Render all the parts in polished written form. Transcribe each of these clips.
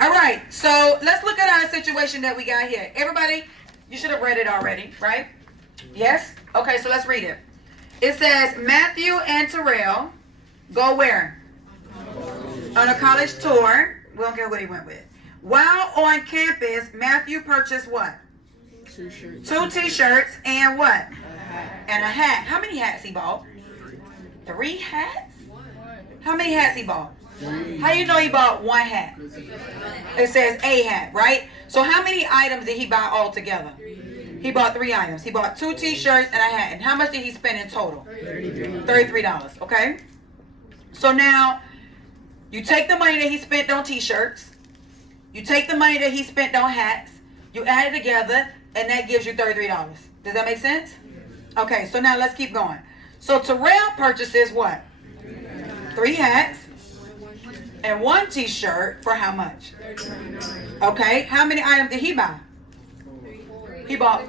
All right, so let's look at our situation that we got here. Everybody, you should have read it already, right? Yes? Okay, so let's read it. It says, Matthew and Tyrell go where? On a college tour. We don't care what he went with. While on campus, Matthew purchased what? 2 shirts. 2 t-shirts and what? A hat. And a hat. How many hats he bought? 3 hats? How many hats he bought? 3. How you know he bought 1 hat? It says a hat, right? So how many items did he buy altogether? He bought 3 items. He bought 2 t-shirts and a hat. And how much did he spend in total? $33, okay? So now, you take the money that he spent on t-shirts. You take the money that he spent on hats. You add it together, and that gives you $33. Does that make sense? Okay, so now let's keep going. So Tyrell purchases what? 3 hats and 1 t-shirt for how much? Okay, how many items did he buy? He bought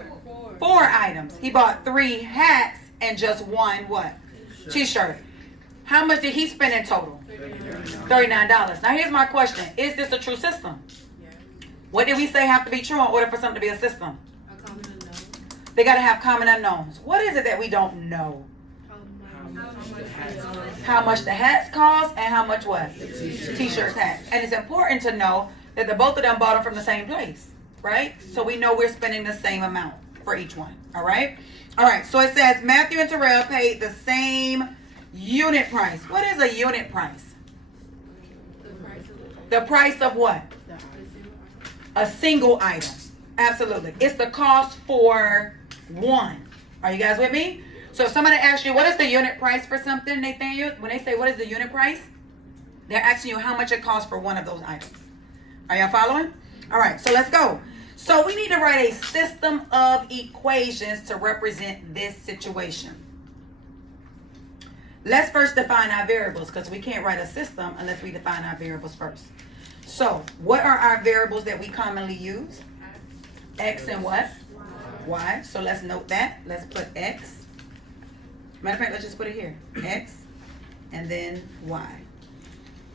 4 items. He bought 3 hats and just 1 what? T-shirt. How much did he spend in total? $39. Now here's my question. Is this a true system? What did we say have to be true in order for something to be a system? A common unknown. They got to have common unknowns. What is it that we don't know? How much the hats cost and how much what? T-shirts, hats. And it's important to know that the both of them bought them from the same place, right? So we know we're spending the same amount for each one, all right? All right, so it says Matthew and Tyrell paid the same unit price. What is a unit price? The price of what? A single item. Absolutely. It's the cost for one. Are you guys with me? So if somebody asks you, what is the unit price for something, Nathaniel? When they say, what is the unit price? They're asking you how much it costs for one of those items. Are y'all following? All right, so let's go. So we need to write a system of equations to represent this situation. Let's first define our variables because we can't write a system unless we define our variables first. So what are our variables that we commonly use? X and what? Y. So let's note that. Let's put X. Matter of fact, let's just put it here. X and then Y.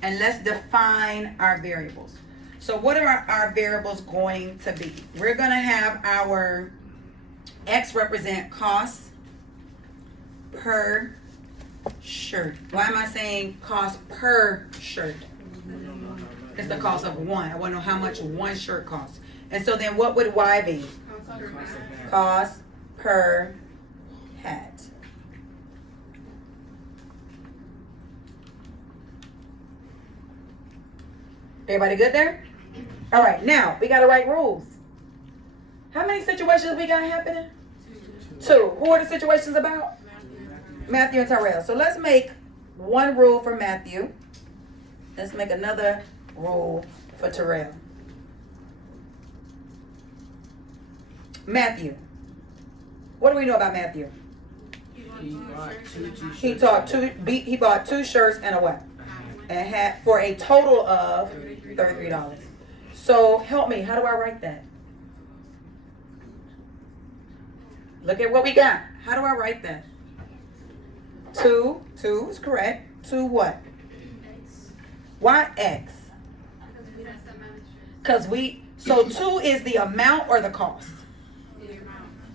And let's define our variables. So what are our variables going to be? We're going to have our X represent cost per shirt. Why am I saying cost per shirt? It's the cost of one. I want to know how much one shirt costs. And so then what would Y be? Cost per hat. Everybody good there? All right, now we got to write rules. How many situations we got happening? 2. Who are the situations about? Matthew and Tyrell. So let's make one rule for Matthew. Let's make another rule for Tyrell. Matthew. What do we know about Matthew? He bought 2 shirts and a what? And a hat for a total of $33. So help me. How do I write that? Look at what we got. How do I write that? 2 is correct. 2 what? Why X? Because so 2 is the amount or the cost?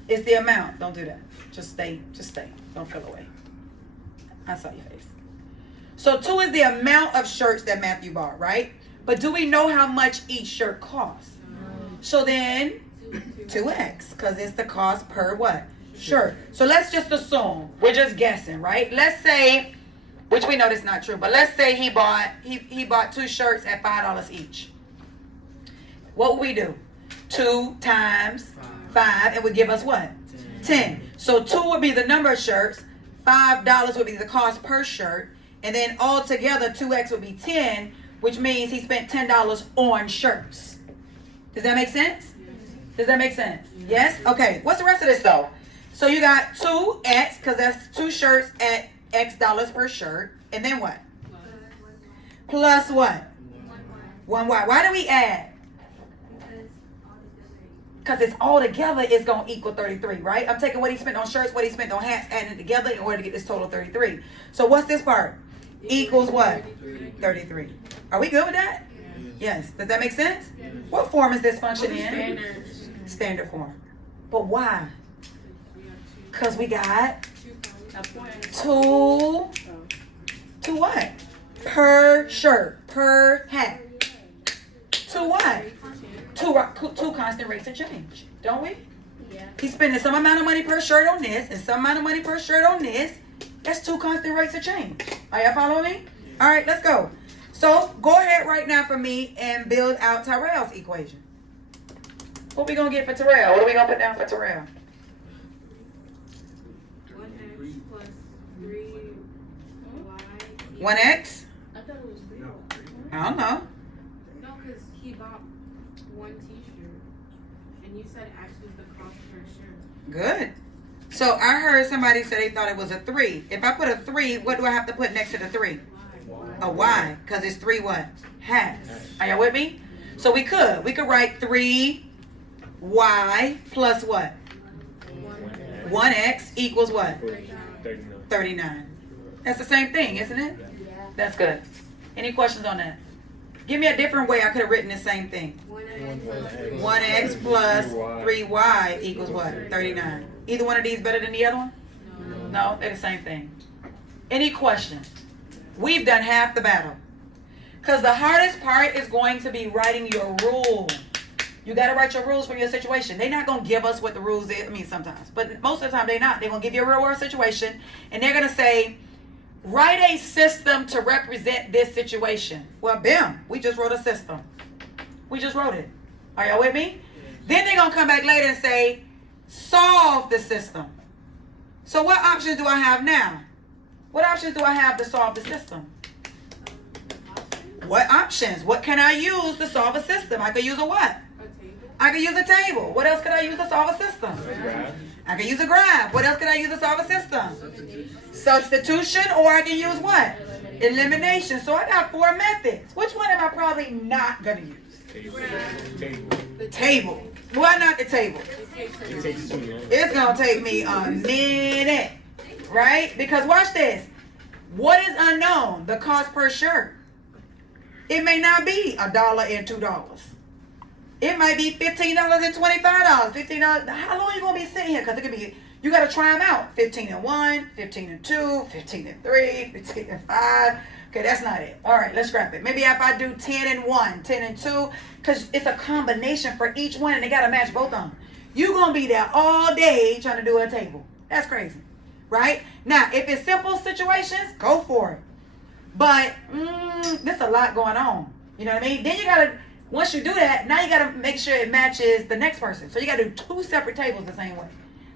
It's the amount. Don't do that. Just stay. Don't feel away. I saw your face. So 2 is the amount of shirts that Matthew bought, right? But do we know how much each shirt costs? So then 2X, because it's the cost per what? Shirt. So let's just assume, we're just guessing, right? Let's say, which we know that's not true, but let's say he bought 2 shirts at $5 each. What would we do? 2 times 5, it would give us what? 10. So 2 would be the number of shirts, $5 would be the cost per shirt, and then altogether 2X would be 10, which means he spent $10 on shirts. Does that make sense? Does that make sense? Yes? Okay, what's the rest of this though? So you got 2X, because that's 2 shirts at X dollars per shirt, and then what? Plus what? 1Y. Why do we add? Because it's all together is going to equal 33, right? I'm taking what he spent on shirts, what he spent on hats, adding it together in order to get this total 33. So what's this part? Equals what? 33. Are we good with that? Yes. Does that make sense? What form is this function in? Standard. Standard form. But why? Because we got two what? Per shirt, per hat. Two what? Two constant rates of change, don't we? Yeah. He's spending some amount of money per shirt on this and some amount of money per shirt on this. That's two constant rates of change. Are y'all following me? All right, let's go. So go ahead right now for me and build out Tyrell's equation. What we gonna get for Tyrell? What are we gonna put down for Tyrell? 1x plus 3y. 1x? I thought it was 3. I don't know. No, because he bought one t-shirt. And you said X was the cost per shirt. Good. So I heard somebody say they thought it was a 3. If I put a 3, what do I have to put next to the 3? A y, because it's 3 what? Hats. Are y'all with me? So we could write 3y plus what? 1x equals what? 39. That's the same thing, isn't it? That's good. Any questions on that? Give me a different way I could have written the same thing. 1x plus 3y equals what? 39. Either one of these better than the other one? No, they're the same thing. Any questions? We've done half the battle. Because the hardest part is going to be writing your rule. You got to write your rules for your situation. They're not going to give us what the rules is. I mean, sometimes. But most of the time, they're not. They're going to give you a real world situation. And they're going to say, write a system to represent this situation. Well, bam. We just wrote a system. We just wrote it. Are y'all with me? Then they're going to come back later and say, solve the system. So what options do I have now? What options do I have to solve the system? What options? What can I use to solve a system? I could use a what? I could use a table. What else could I use to solve a system? I could use a graph. What else could I use to solve a system? Substitution, or I can use what? Elimination. So I got 4 methods. Which one am I probably not going to use? The table. Why not the table? It's going to take me a minute. Right? Because watch this. What is unknown? The cost per shirt. It may not be $1 and $2. It might be $15 and $25. $15. How long are you going to be sitting here? Because it could be, you got to try them out. 15 and 1, 15 and 2, 15 and 3, 15 and 5. Okay, that's not it. All right, let's scrap it. Maybe if I do 10 and 1, 10 and 2, because it's a combination for each one and they got to match both of them. You're going to be there all day trying to do a table. That's crazy. Right? Now, if it's simple situations, go for it. But there's a lot going on. You know what I mean? Then you got to, once you do that, now you got to make sure it matches the next person. So you got to do 2 separate tables the same way.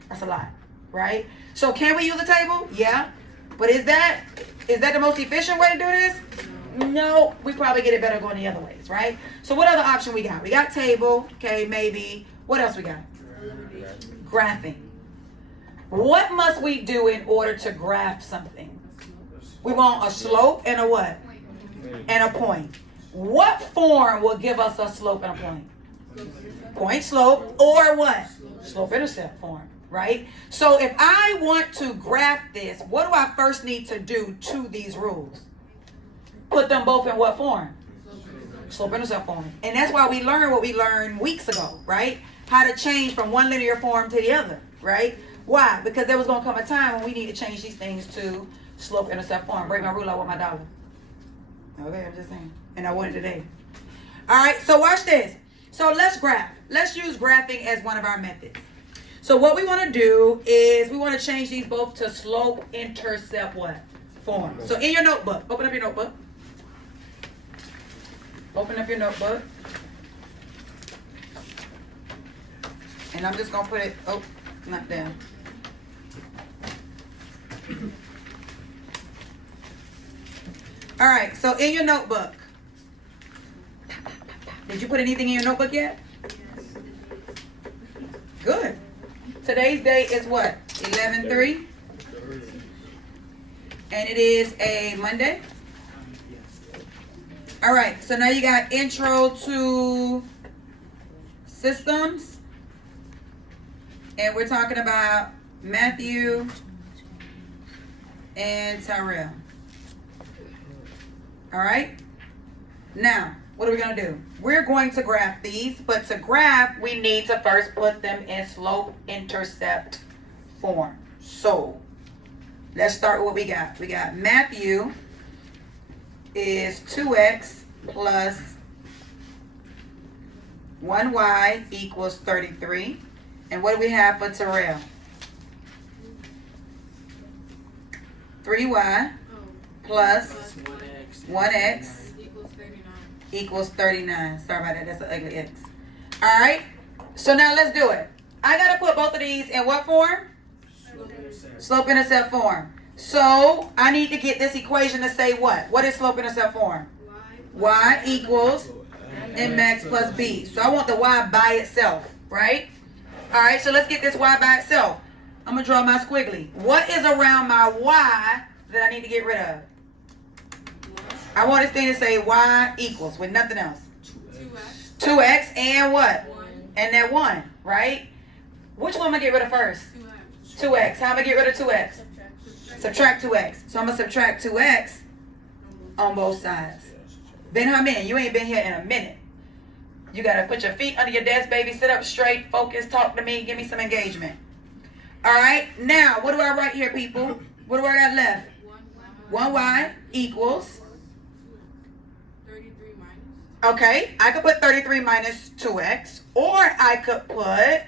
That's a lot. Right? So can we use a table? Yeah. But is that the most efficient way to do this? No. We probably get it better going the other ways. Right? So what other option we got? We got table. Okay, maybe. What else we got? Graphing. What must we do in order to graph something? We want a slope and a what? And a point. What form will give us a slope and a point? Point slope or what? Slope intercept form, right? So if I want to graph this, what do I first need to do to these rules? Put them both in what form? Slope intercept form. And that's why we learned what we learned weeks ago, right? How to change from one linear form to the other, right? Why? Because there was going to come a time when we need to change these things to slope intercept form. Break my rule out with my dollar. Okay, I'm just saying. And I want it today. All right, so watch this. So let's graph. Let's use graphing as one of our methods. So what we want to do is we want to change these both to slope intercept what? Form. So in your notebook, open up your notebook. Open up your notebook. And I'm just going to put it, not down. All right, so in your notebook, did you put anything in your notebook yet? Good. Today's date is what? 11/3? And it is a Monday? All right, so now you got intro to systems. And we're talking about Matthew and Tyrell. All right? Now, what are we going to do? We're going to graph these, but to graph, we need to first put them in slope-intercept form. So, let's start with what we got. We got Matthew is 2x plus 1y equals 33. And what do we have for Tyrell? 3y plus 1x equals 39. Sorry about that. That's an ugly x. All right. So now let's do it. I got to put both of these in what form? Slope-intercept form. So I need to get this equation to say what? What is slope-intercept form? Y equals mx plus b. So I want the y by itself, right? All right. So let's get this y by itself. I'm going to draw my squiggly. What is around my y that I need to get rid of? I want this thing to say y equals with nothing else. 2x and what? 1. And that 1, right? Which one am I going to get rid of first? 2x. How am I going to get rid of 2x? Subtract 2x. So I'm going to subtract 2x on both sides. Benjamin, you ain't been here in a minute. You got to put your feet under your desk, baby. Sit up straight. Focus. Talk to me. Give me some engagement. All right. Now, what do I write here, people? What do I got left? 1y equals. Okay, I could put 33 minus 2x, or I could put,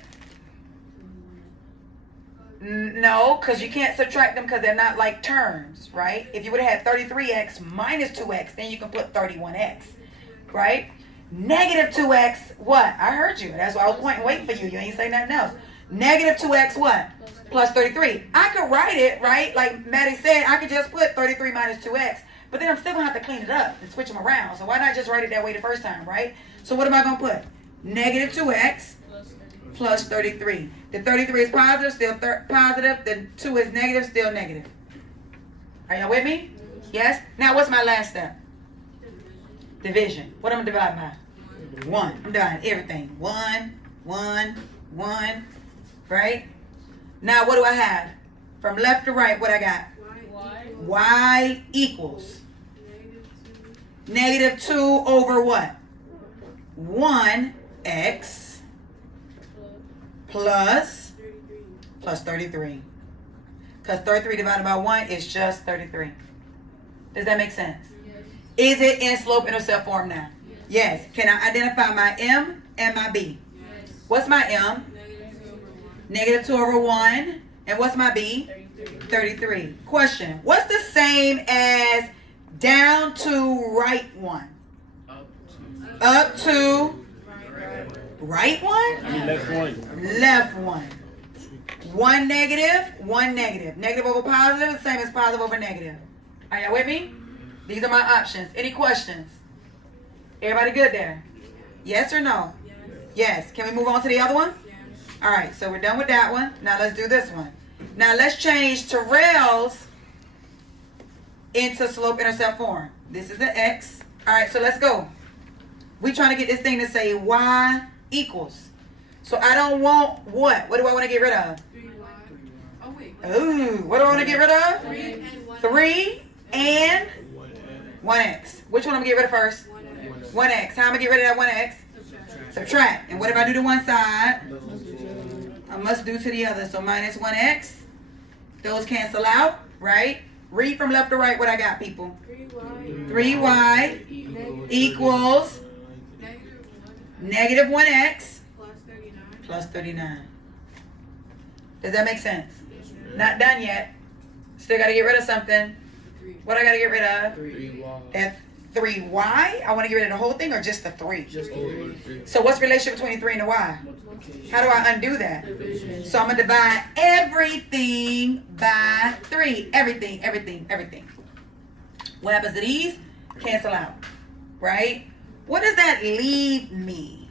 no, because you can't subtract them because they're not like terms, right? If you would have had 33x minus 2x, then you can put 31x, right? Negative 2x, what? I heard you. That's why I was pointing, waiting for you. You ain't say nothing else. Negative 2x, what? Plus 33. I could write it, right? Like Maddie said, I could just put 33 minus 2x. But then I'm still going to have to clean it up and switch them around. So why not just write it that way the first time, right? So what am I going to put? Negative 2x plus 33. The 33 is positive, still positive. The 2 is negative, still negative. Are y'all with me? Yes? Now what's my last step? Division. What am I dividing by? 1. I'm dividing everything. 1, 1, 1. Right? Now what do I have? From left to right, what I got? Y equals negative 2 over what? 1x plus 33. Because 33 divided by 1 is just 33. Does that make sense? Yes. Is it in slope-intercept form now? Yes. Can I identify my m and my b? Yes. What's my m? Negative 2 over 1. And what's my b? 33. Question. What's the same as down to right 1? Up to right 1? Left 1. Left 1. 1 negative, 1 negative. Negative over positive is the same as positive over negative. Are y'all with me? These are my options. Any questions? Everybody good there? Yes or no? Yes. Can we move on to the other one? All right. So we're done with that one. Now let's do this one. Now let's change Tyrell's into slope-intercept form. This is an x. All right, so let's go. We're trying to get this thing to say y equals. So I don't want what? What do I want to get rid of? 3y. Oh, wait. Ooh, what do I want to get rid of? 3 and 1x. Which one I'm going to get rid of first? 1x. How am I going to get rid of that 1x? Subtract. And what if I do to one side? I must do to the other. So minus 1x. Those cancel out, right? Read from left to right what I got, people. 3y equals negative 1x plus 39. Does that make sense? Not done yet. Still got to get rid of something. What I got to get rid of? 3y. That 3y? I want to get rid of the whole thing or just the 3? Just over 3. So what's the relationship between the 3 and the y? How do I undo that? Division. So I'm going to divide everything by 3. Everything, everything, everything. What happens to these? Cancel out. Right? What does that leave me?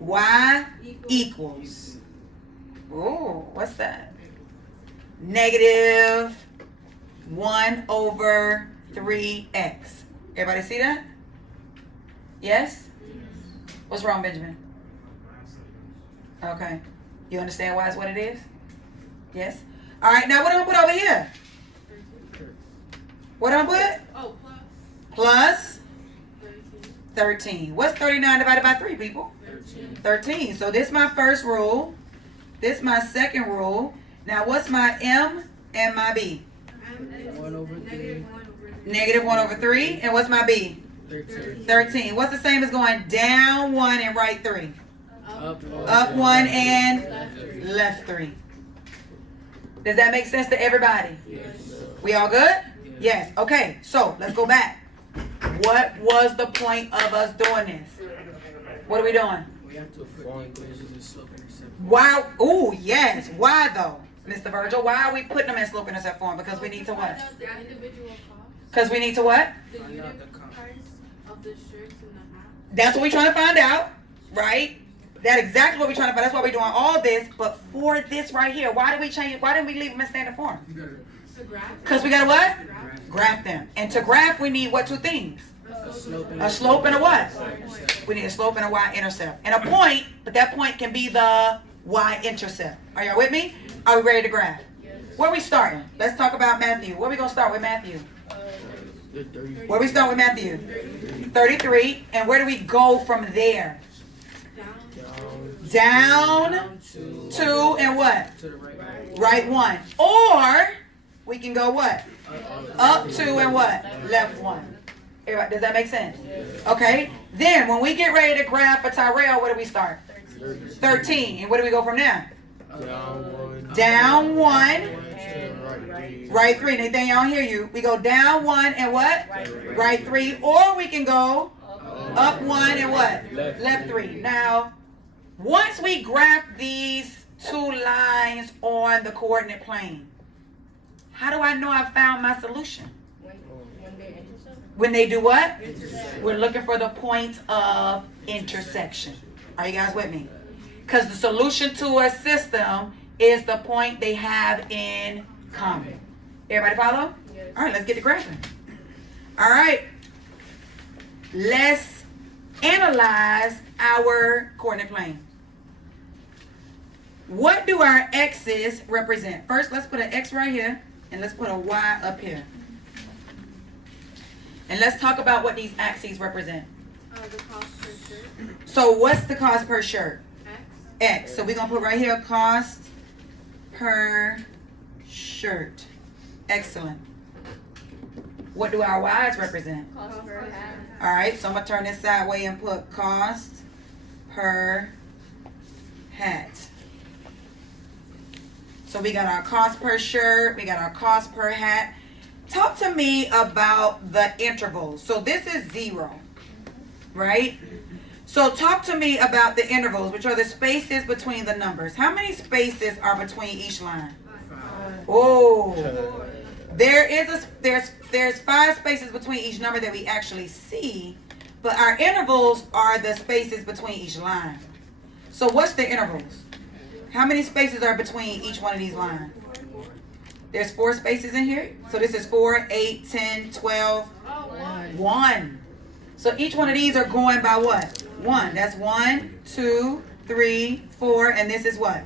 Y equals. Ooh, what's that? Negative 1 over 3x. Everybody see that? Yes? What's wrong, Benjamin? Okay. You understand why it's what it is? Yes? All right, now what am I going to put over here? What am I going to put? Oh, plus Plus 13. 13. What's 39 divided by 3, people? 13. So this is my first rule. This is my second rule. Now what's my M and my B? 1 over 3. Negative 1 over 3. And what's my B? 13. 13. What's the same as going down 1 and right 3? Up 1 and left 3. Does that make sense to everybody? Yes. We all good? Yes. Okay, so let's go back. What was the point of us doing this? What are we doing? We have to put the equations in slope intercept. Why? Oh, yes. Why though, Mr. Virgil? Why are we putting them in slope intercept form? Because we need to what? The individual cost. Because we need to what? The Find unit out the cost. price of the shirts and the hats. That's what we're trying to find out, right? That's exactly what we're trying to find. That's why we're doing all this. But for this right here, why did we change? Why didn't we leave them in standard form? To graph. Because we got to what? Graph. Graph them. And to graph, we need what 2 things? A slope and a what? We need a slope and a y-intercept. And a point, but that point can be the y-intercept. Are y'all with me? Are we ready to graph? Where we starting? Let's talk about Matthew. Where we going to start with Matthew? Where we start with Matthew? 33. And where do we go from there? Down 2 and what? To the right. Right 1. Or we can go what? Up 2 and what? Left 1. Everybody, does that make sense? Okay. Then when we get ready to graph for Tyrell, where do we start? 13. And where do we go from there? Down 1. Right 3. Nathan, y'all hear you. We go down 1 and what? Right 3. Or we can go up 1 and what? Left 3. Now, once we graph these 2 lines on the coordinate plane, how do I know I found my solution? When they do what? We're looking for the point of intersection. Are you guys with me? Because the solution to a system is the point they have in common. Everybody follow? Yes. All right, let's get to graphing. All right. Let's analyze our coordinate plane. What do our x's represent? First, let's put an x right here, and let's put a y up here. And let's talk about what these axes represent. The cost per shirt. So what's the cost per shirt? X. X. So we're going to put right here cost per shirt. Excellent. What do our y's represent? Cost per hat. All right, so I'm going to turn this sideways and put cost per hat. So we got our cost per shirt. We got our cost per hat. Talk to me about the intervals. So this is 0, right? So talk to me about the intervals, which are the spaces between the numbers. How many spaces are between each line? 5. Oh, there's 5 spaces between each number that we actually see, but our intervals are the spaces between each line. So what's the intervals? How many spaces are between each one of these lines? There's 4 spaces in here. So this is 4, 8, 10, 12, 1. So each one of these are going by what? 1. That's 1, 2, 3, 4, and this is what?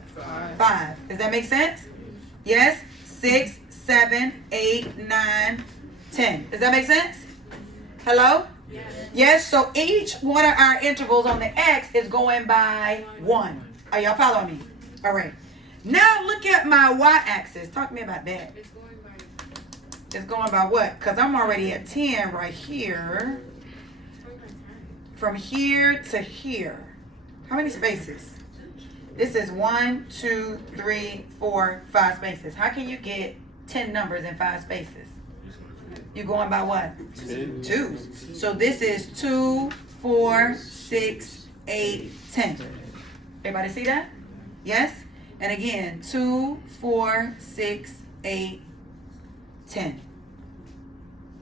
5. Does that make sense? Yes? 6, 7, 8, 9, 10. Does that make sense? Hello? Yes. Yes, so each one of our intervals on the x is going by 1. Are y'all following me? All right. Now look at my y-axis. Talk to me about that. It's going by. It's going by what? Because I'm already at 10 right here. It's going by 10. From here to here. How many spaces? This is 1, 2, 3, 4, 5 spaces. How can you get 10 numbers in 5 spaces? You're going by what? 2s. So this is 2, 4, 6, 8, 10. Everybody see that? Yes? And again, 2, 4, 6, 8, 10.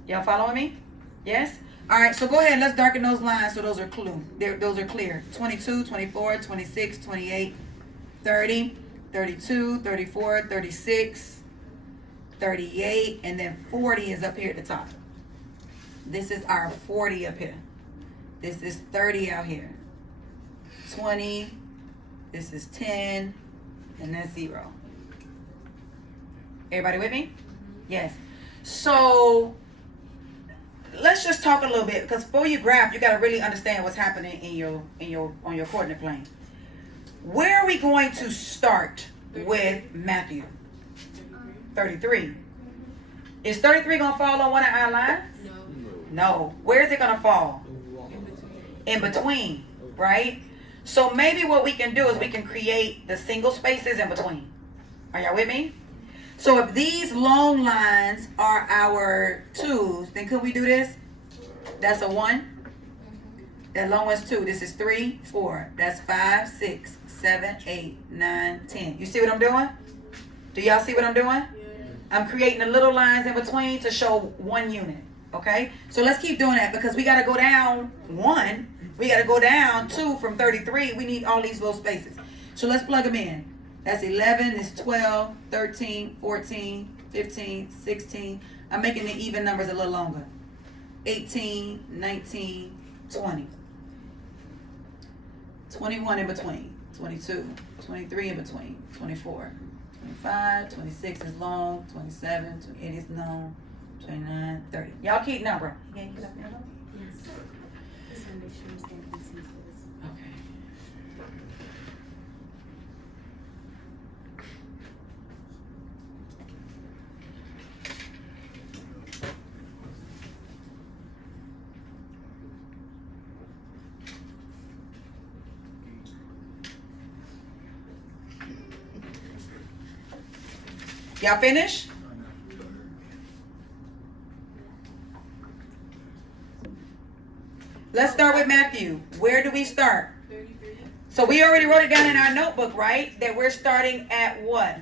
Y'all following me? Yes? All right, so go ahead. Let's darken those lines so those are those are clear. 22, 24, 26, 28, 30, 32, 34, 36, 38, and then 40 is up here at the top. This is our 40 up here. This is 30 out here. 20, this is 10, and that's 0. Everybody with me? Yes. So let's just talk a little bit, because before you graph, you got to really understand what's happening on your coordinate plane. Where are we going to start with Matthew? 33. Is 33 going to fall on one of our lines? No. Where is it going to fall? In between, right? So maybe what we can do is we can create the single spaces in between. Are y'all with me? So if these long lines are our 2s, then could we do this? That's a 1. That long one's 2. This is 3, 4. That's 5, 6, 7, 8, 9, 10. You see what I'm doing? Do y'all see what I'm doing? I'm creating the little lines in between to show 1 unit. Okay? So let's keep doing that, because we got to go down 1. We got to go down 2 from 33. We need all these little spaces. So let's plug them in. That's 11, it's 12, 13, 14, 15, 16. I'm making the even numbers a little longer. 18, 19, 20. 21 in between. 22, 23 in between. 24, 25, 26 is long. 27, 28 is long. 29, 30. Y'all keep number. You can't get up there, though? Yes. Just want to make sure you stand consistent. Okay. Y'all finish? Let's start with Matthew. Where do we start? 33. So we already wrote it down in our notebook, right? That we're starting at what?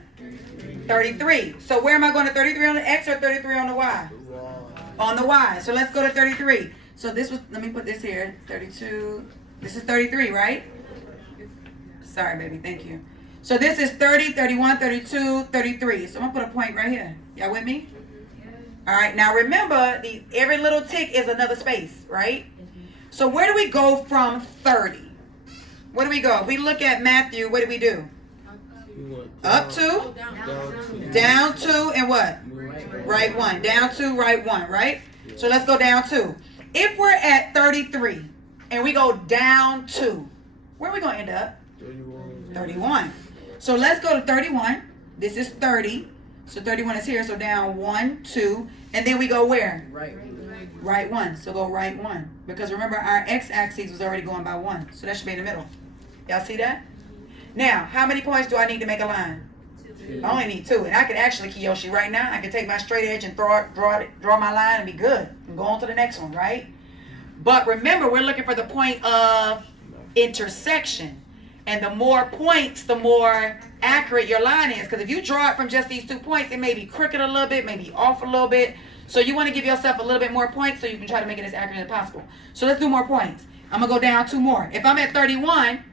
33. So where am I going to 33 on the X or 33 on the Y? On the Y. So let's go to 33. So this was, let me put this here. 32. This is 33, right? Sorry, baby. Thank you. So this is 30, 31, 32, 33. So I'm going to put a point right here. Y'all with me? All right. Now remember, every little tick is another space, right? So where do we go from 30? Where do we go? If we look at Matthew, what do we do? Up to, down to, and what? Right 1. Down 2, right 1, right? So let's go down 2. If we're at 33 and we go down 2, where are we going to end up? 31. So let's go to 31. This is 30. So 31 is here. So down 1, 2. And then we go where? Right 1. So go right 1. Because remember, our x-axis was already going by 1. So that should be in the middle. Y'all see that? Now, how many points do I need to make a line? 2. I only need 2. And I can actually, Kiyoshi, right now, I can take my straight edge and draw my line and be good. And go on to the next one, right? But remember, we're looking for the point of intersection. And the more points, the more accurate your line is. Because if you draw it from just these 2 points, it may be crooked a little bit, maybe off a little bit. So you want to give yourself a little bit more points so you can try to make it as accurate as possible. So let's do more points. I'm going to go down 2 more. If I'm at 31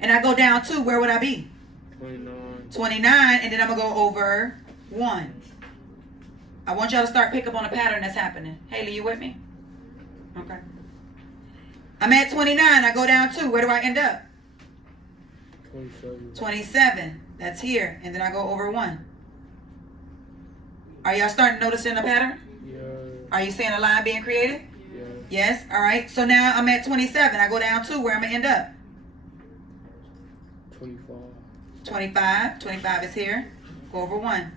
and I go down 2, where would I be? 29, and then I'm going to go over 1. I want y'all to start pick up on the pattern that's happening. Haley, you with me? Okay. I'm at 29. I go down 2. Where do I end up? 27. That's here. And then I go over 1. Are y'all starting to notice in the pattern? Yeah. Are you seeing a line being created? Yeah. Yes? All right. So now I'm at 27. I go down 2. Where am I going to end up? 25. 25. 25 is here. Go over 1.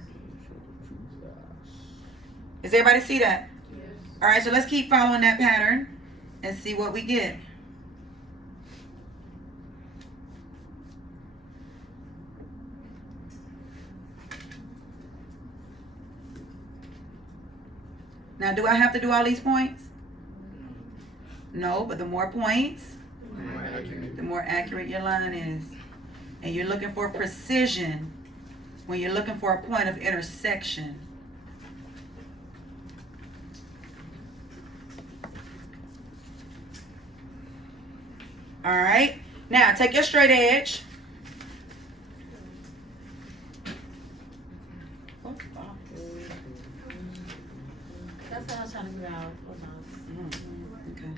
Does everybody see that? Yes. All right. So let's keep following that pattern and see what we get. Now, do I have to do all these points? No, but the more points, the more accurate your line is. And you're looking for precision when you're looking for a point of intersection. All right. Now, take your straight edge. That's what I was trying to figure out. Hold on. Okay.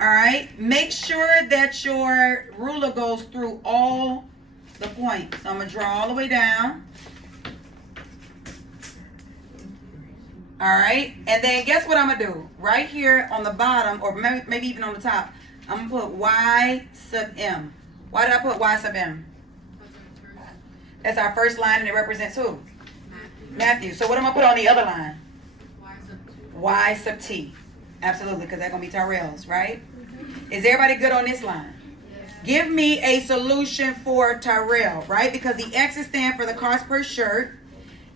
All right. Make sure that your ruler goes through all the point. So I'm going to draw all the way down. All right. And then guess what I'm going to do? Right here on the bottom, or maybe even on the top, I'm going to put Y sub M. Why did I put Y sub M? That's our first line, and it represents who? Matthew. So what am I going to put on the other line? Y sub T. Absolutely, because that's going to be Tyrell's, right? Is everybody good on this line? Give me a solution for Tyrell, right? Because the X stands for the cost per shirt,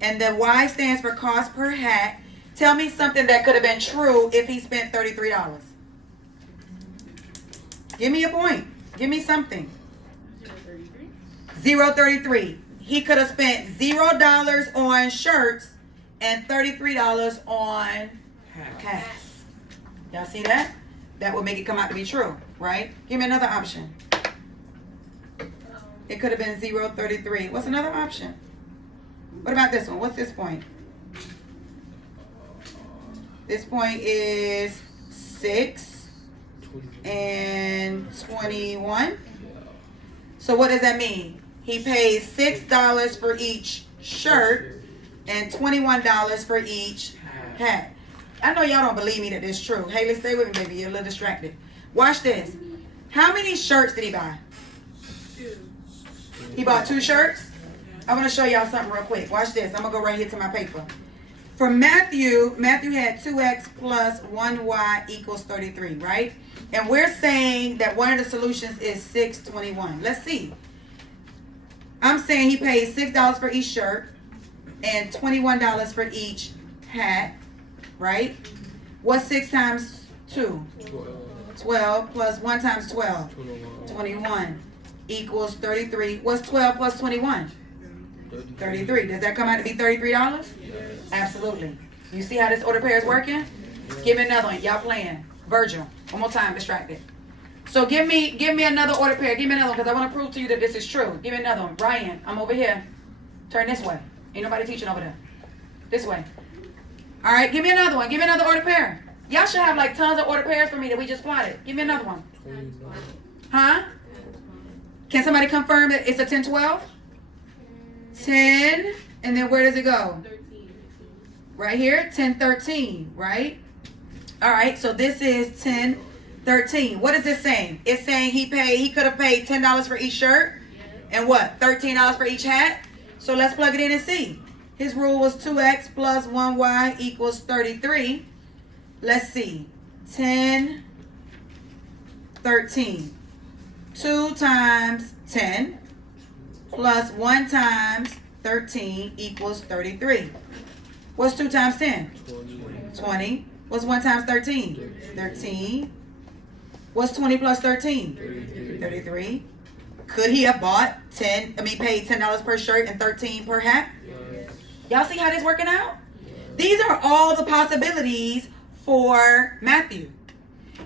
and the Y stands for cost per hat. Tell me something that could have been true if he spent $33. Give me a point. Give me something. 0.33. He could have spent $0 on shirts and $33 on hats. Y'all see that? That would make it come out to be true, right? Give me another option. It could have been 0.33. What's another option? What about this one? What's this point? This point is 6 and 21. So what does that mean? He pays $6 for each shirt and $21 for each hat. I know y'all don't believe me that this is true. Haley, stay with me, baby. You're a little distracted. Watch this. How many shirts did he buy? 2. He bought 2 shirts? I want to show y'all something real quick. Watch this. I'm going to go right here to my paper. For Matthew had 2x plus 1y equals 33, right? And we're saying that one of the solutions is 621. Let's see. I'm saying he paid $6 for each shirt and $21 for each hat, right? What's 6 times 2? 12 plus 1 times 12. 21 equals 33. What's 12 plus 21? 33. Does that come out to be $33? Yes. Absolutely. You see how this order pair is working? Give me another one. Y'all playing. Virgil. One more time. Distracted. So give me another order pair. Give me another one because I want to prove to you that this is true. Give me another one. Ryan, I'm over here. Turn this way. Ain't nobody teaching over there. This way. All right. Give me another one. Give me another order pair. Y'all should have like tons of order pairs for me that we just plotted. Give me another one. Huh? Can somebody confirm that it's a 10-12? 10, and then where does it go? 13. Right here, 10-13, right? All right, so this is 10-13. What is this saying? It's saying he could have paid $10 for each shirt, and what? $13 for each hat. So let's plug it in and see. His rule was 2x plus 1y equals 33. Let's see. 10, 13. 2 times 10 plus 1 times 13 equals 33. What's 2 times 10? 20. What's 1 times 13? 13. What's 20 plus 13? 33. Could he have paid $10 per shirt and 13 per hat? Y'all see how this working out? These are all the possibilities for Matthew.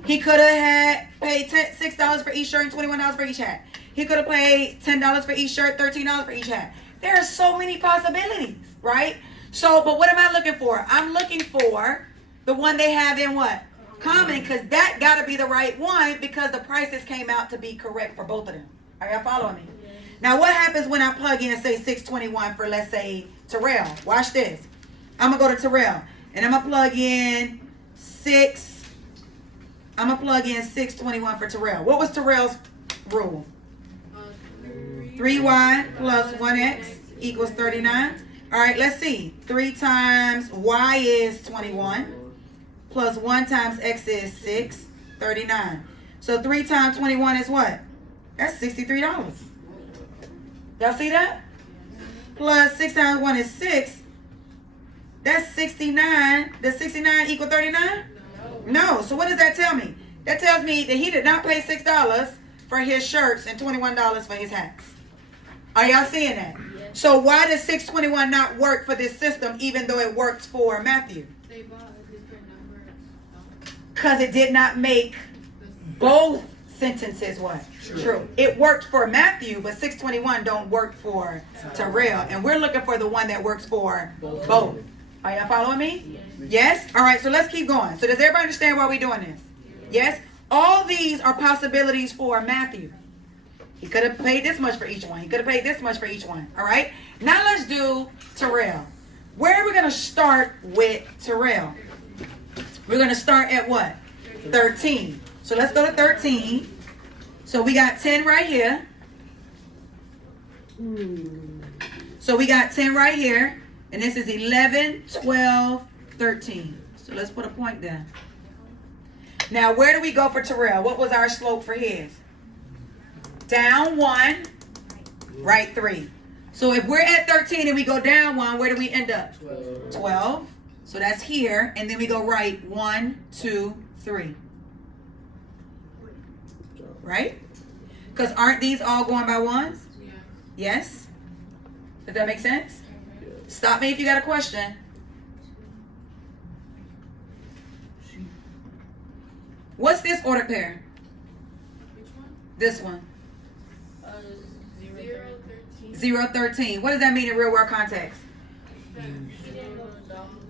He could have paid $6 for each shirt and $21 for each hat. He could have paid $10 for each shirt, $13 for each hat. There are so many possibilities, right? So, but what am I looking for? I'm looking for the one they have in what? Common, because that got to be the right one because the prices came out to be correct for both of them. Are y'all following me? Now, what happens when I plug in and say 621 for, let's say, Tyrell? Watch this. I'm going to go to Tyrell, and I'm going to plug in 621 for Tyrell. What was Tyrell's rule? 3y plus 1x equals 39. All right, let's see. 3 times y is 21. Plus 1 times x is 6. 39. So 3 times 21 is what? That's $63. Y'all see that? Plus 6 times 1 is 6. That's 69. Does 69 equal 39? No. So what does that tell me? That tells me that he did not pay $6 for his shirts and $21 for his hats. Are y'all seeing that? Yes. So why does 621 not work for this system even though it works for Matthew? They bought a different number. Because it did not make both sentences what? True. It worked for Matthew, but 621 don't work for Tyrell. And we're looking for the one that works for both. Are y'all following me? Yes? All right, so let's keep going. So does everybody understand why we're doing this? Yes? All these are possibilities for Matthew. He could have paid this much for each one. He could have paid this much for each one. All right? Now let's do Tyrell. Where are we going to start with Tyrell? We're going to start at what? 13. So let's go to 13. So we got 10 right here. So we got 10 right here. And this is 11, 12, 13. So let's put a point there. Now, where do we go for Tyrell? What was our slope for his? Down 1, right 3. So if we're at 13 and we go down 1, where do we end up? 12. So that's here. And then we go right 1, 2, 3. Right? Because aren't these all going by ones? Yeah. Yes? Does that make sense? Stop me if you got a question. What's this order pair? Which one? This one. 0, 13. 0, 13. What does that mean in real world context?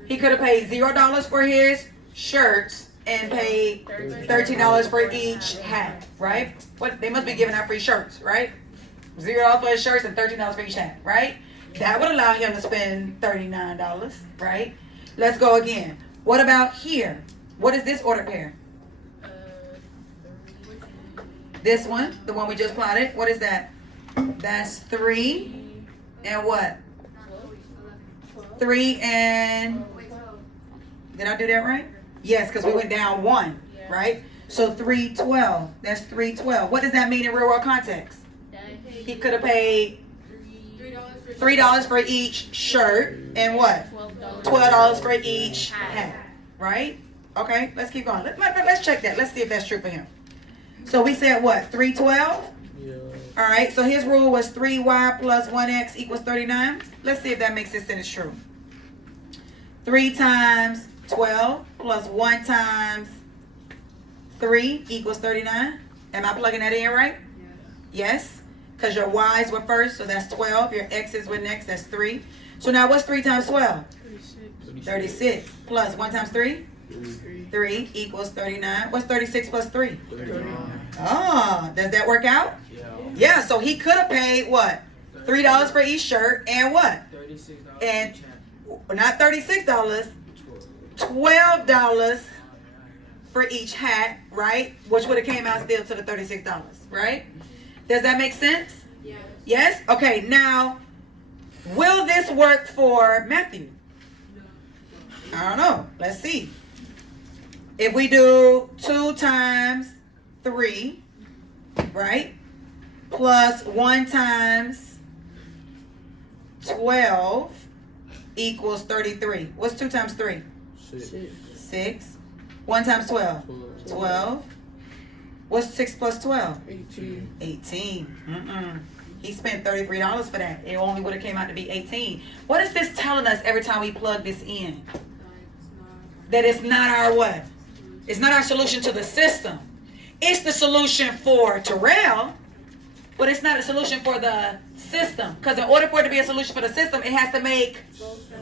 He could have paid $0 for his shirts and paid $13 for each hat, right? What, they must be giving out free shirts, right? $0 for his shirts and $13 for each hat, right? That would allow him to spend $39, right? Let's go again. What about here? What is this order pair? This one, the one we just plotted. What is that? That's 3 and what? 3 and... Did I do that right? Yes, because we went down 1, right? So 3, 12. That's 3, 12. What does that mean in real world context? He could have paid $3 for each shirt and what? $12 for each hat, right? Okay, let's keep going. Let's check that. Let's see if that's true for him. So we said what? 3, 12? Yeah. All right, so his rule was 3y plus 1x equals 39. Let's see if that makes this sentence true. 3 times 12 plus 1 times 3 equals 39. Am I plugging that in right? Yes. Because your y's were first, so that's 12. Your x's were next, that's 3. So now what's 3 times 12? 36. Plus 1 times 3? 3 equals 39. What's 36 plus 3? 39. Ah, does that work out? Yeah. Yeah, so he could have paid what? $3 for each shirt and what? $36 And each hat. not $36, $12 for each hat, right? Which would have came out still to the $36, right? Does that make sense? Yeah. Yes? Okay, now, will this work for Matthew? I don't know. Let's see. If we do 2 times 3, right? Plus 1 times 12 equals 33. What's 2 times 3? 6. 1 times 12? 12. What's 6 plus 12? 18. He spent $33 for that. It only would have came out to be 18. What is this telling us every time we plug this in? That it's not our what? It's not our solution to the system. It's the solution for Tyrell, but it's not a solution for the system. Because in order for it to be a solution for the system, it has to make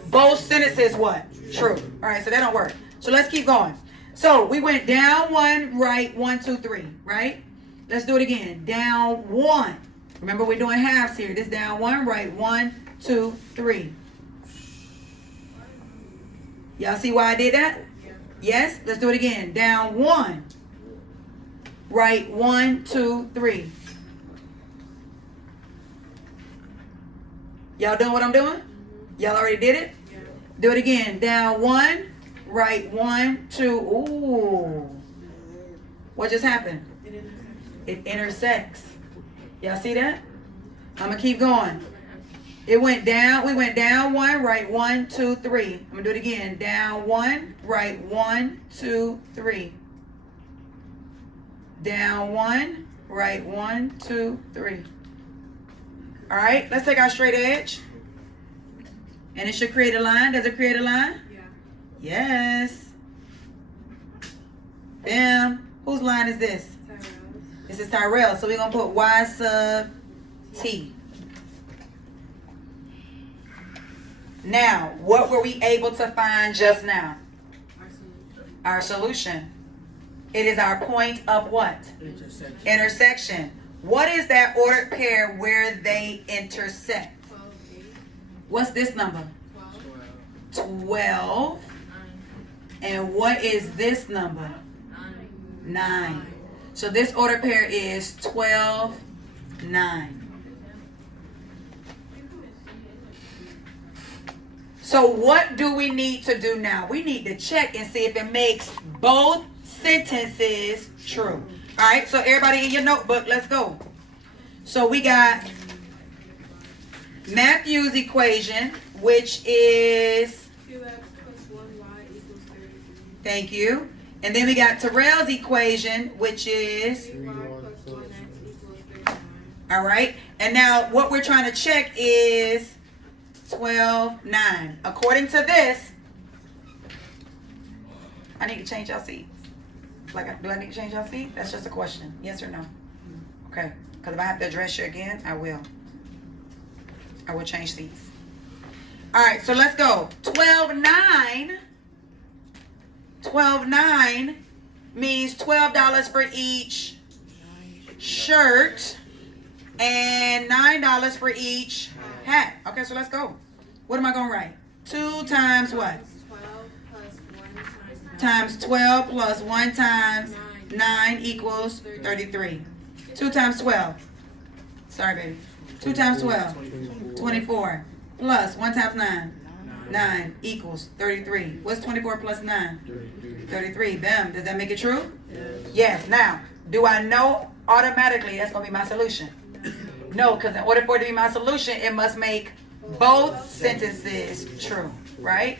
both sentences what? True. All right, so that don't work. So let's keep going. So we went down 1, right 1, 2, 3, right? Let's do it again. Down 1. Remember, we're doing halves here. This down 1, right 1, 2, 3. Y'all see why I did that? Yes? Let's do it again. Down 1. Right 1, 2, 3. Y'all doing what I'm doing? Y'all already did it? Yeah. Do it again. Down 1. Right 1, 2. Ooh. What just happened? It intersects. Y'all see that? I'm going to keep going. It went down. We went down 1, right 1, 2, 3. I'm going to do it again. Down 1, right 1, 2, 3. Down 1, right 1, 2, 3. All right, let's take our straight edge. And it should create a line. Does it create a line? Yeah. Yes. Bam. Whose line is this? Tyrell. This is Tyrell. So we're going to put Y sub T. Now, what were we able to find just now? Our solution. Our solution. It is our point of what? Intersection. Intersection. What is that ordered pair where they intersect? 12, 8, What's this number? 12, 12. And what is this number? 9. So this ordered pair is 12, 9. So what do we need to do now? We need to check and see if it makes both sentences true. All right, so everybody in your notebook, let's go. So we got Matthew's equation, which is, 2x plus 1y equals 33. thank you. And then we got Tyrell's equation, which is, 3y plus 1x equals 39. all right. And now what we're trying to check is 12, 9. According to this, I need to change y'all seats. Do I need to change y'all seats? That's just a question. Yes or no? Okay. Because if I have to address you again, I will. I will change seats. All right, so let's go. 12, 9. 12, 9 means $12 for each shirt and $9 for each hat. Okay, so let's go. What am I going to write? 2 times what? 12 plus 1 Times 12 plus 1 times 9 equals 33. 2 times 12. Sorry, baby. 2 times 12. 24. Plus 1 times 9. 9 equals 33. What's 24 plus 9? 33. Bam. Does that make it true? Yes. Now, do I know automatically that's going to be my solution? No, because in order for it to be my solution, it must make both sentences true. Right?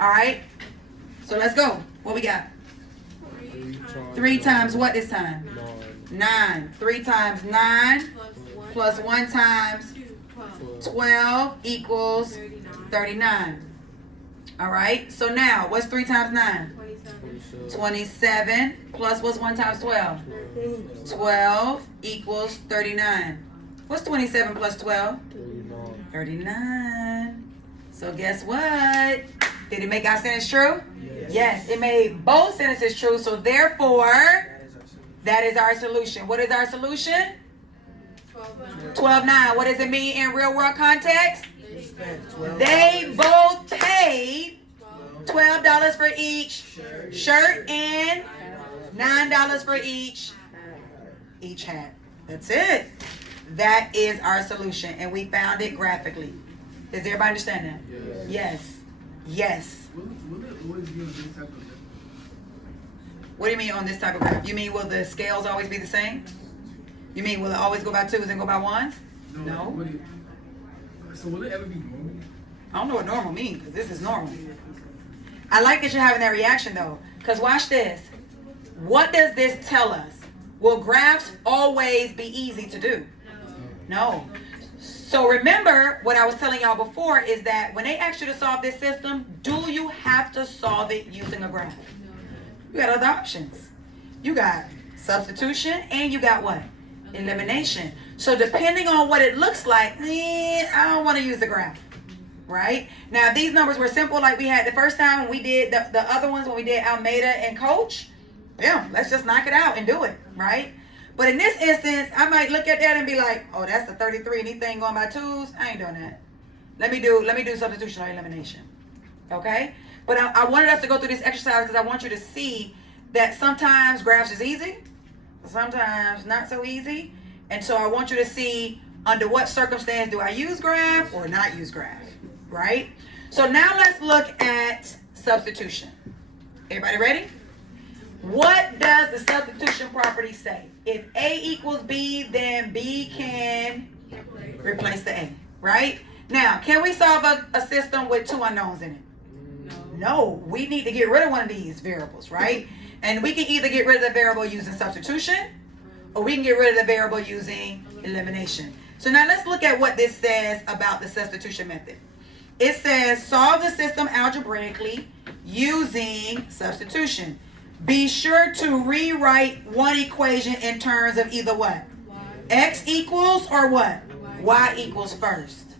All right. So let's go. What we got? 3 times what this time? 9. 3 times 9 plus 1 times 12 equals 39. All right. So now, what's 3 times 9? 27 plus what's 1 times 12? 12 equals 39. What's 27 plus 12? 39. So guess what? Did it make our sentence true? Yes, it made both sentences true. So therefore, that is our solution. What is our solution? 12, 9. What does it mean in real world context? They both paid $12 for each shirt and $9 for each hat. That's it. That is our solution, and we found it graphically. Does everybody understand that? Yes. Yes. What do you mean on this type of graph? You mean will the scales always be the same? You mean will it always go by 2s and go by 1s? No. So will it ever be normal? I don't know what normal means, because this is normal. I like that you're having that reaction though, because watch this. What does this tell us? Will graphs always be easy to do? No. So remember what I was telling y'all before is that when they ask you to solve this system, do you have to solve it using a graph? You got other options. You got substitution and you got what? Elimination. So depending on what it looks like, I don't want to use the graph. Right? Now, these numbers were simple like we had the first time when we did the other ones, when we did Almeida and Coach. Yeah, let's just knock it out and do it. Right? But in this instance, I might look at that and be like, oh, that's a 33. Anything going by 2s? I ain't doing that. Let me do substitution or elimination. Okay? But I wanted us to go through this exercise because I want you to see that sometimes graphs is easy, sometimes not so easy. And so I want you to see under what circumstance do I use graph or not use graph, right? So now let's look at substitution. Everybody ready? What does the substitution property say? If A equals B, then B can replace the A, right? Now, can we solve a system with 2 unknowns in it? No, we need to get rid of one of these variables, right? And we can either get rid of the variable using substitution, or we can get rid of the variable using elimination. So now let's look at what this says about the substitution method. It says solve the system algebraically using substitution. Be sure to rewrite one equation in terms of either what? X equals or what? Y equals first.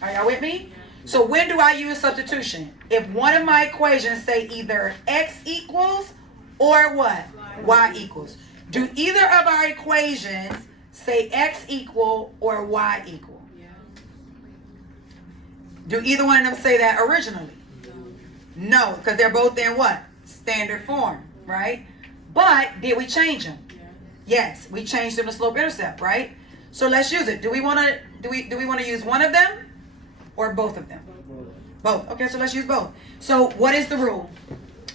Are y'all with me? So when do I use substitution? If one of my equations say either X equals or what? Y equals. Do either of our equations say x equal or y equal? Yeah. Do either one of them say that originally? No, because they're both in what? Standard form, right? But did we change them? Yeah. Yes, we changed them to slope intercept, right? So let's use it. Do we want to use one of them or both of them? Both. Okay, so let's use both. So what is the rule?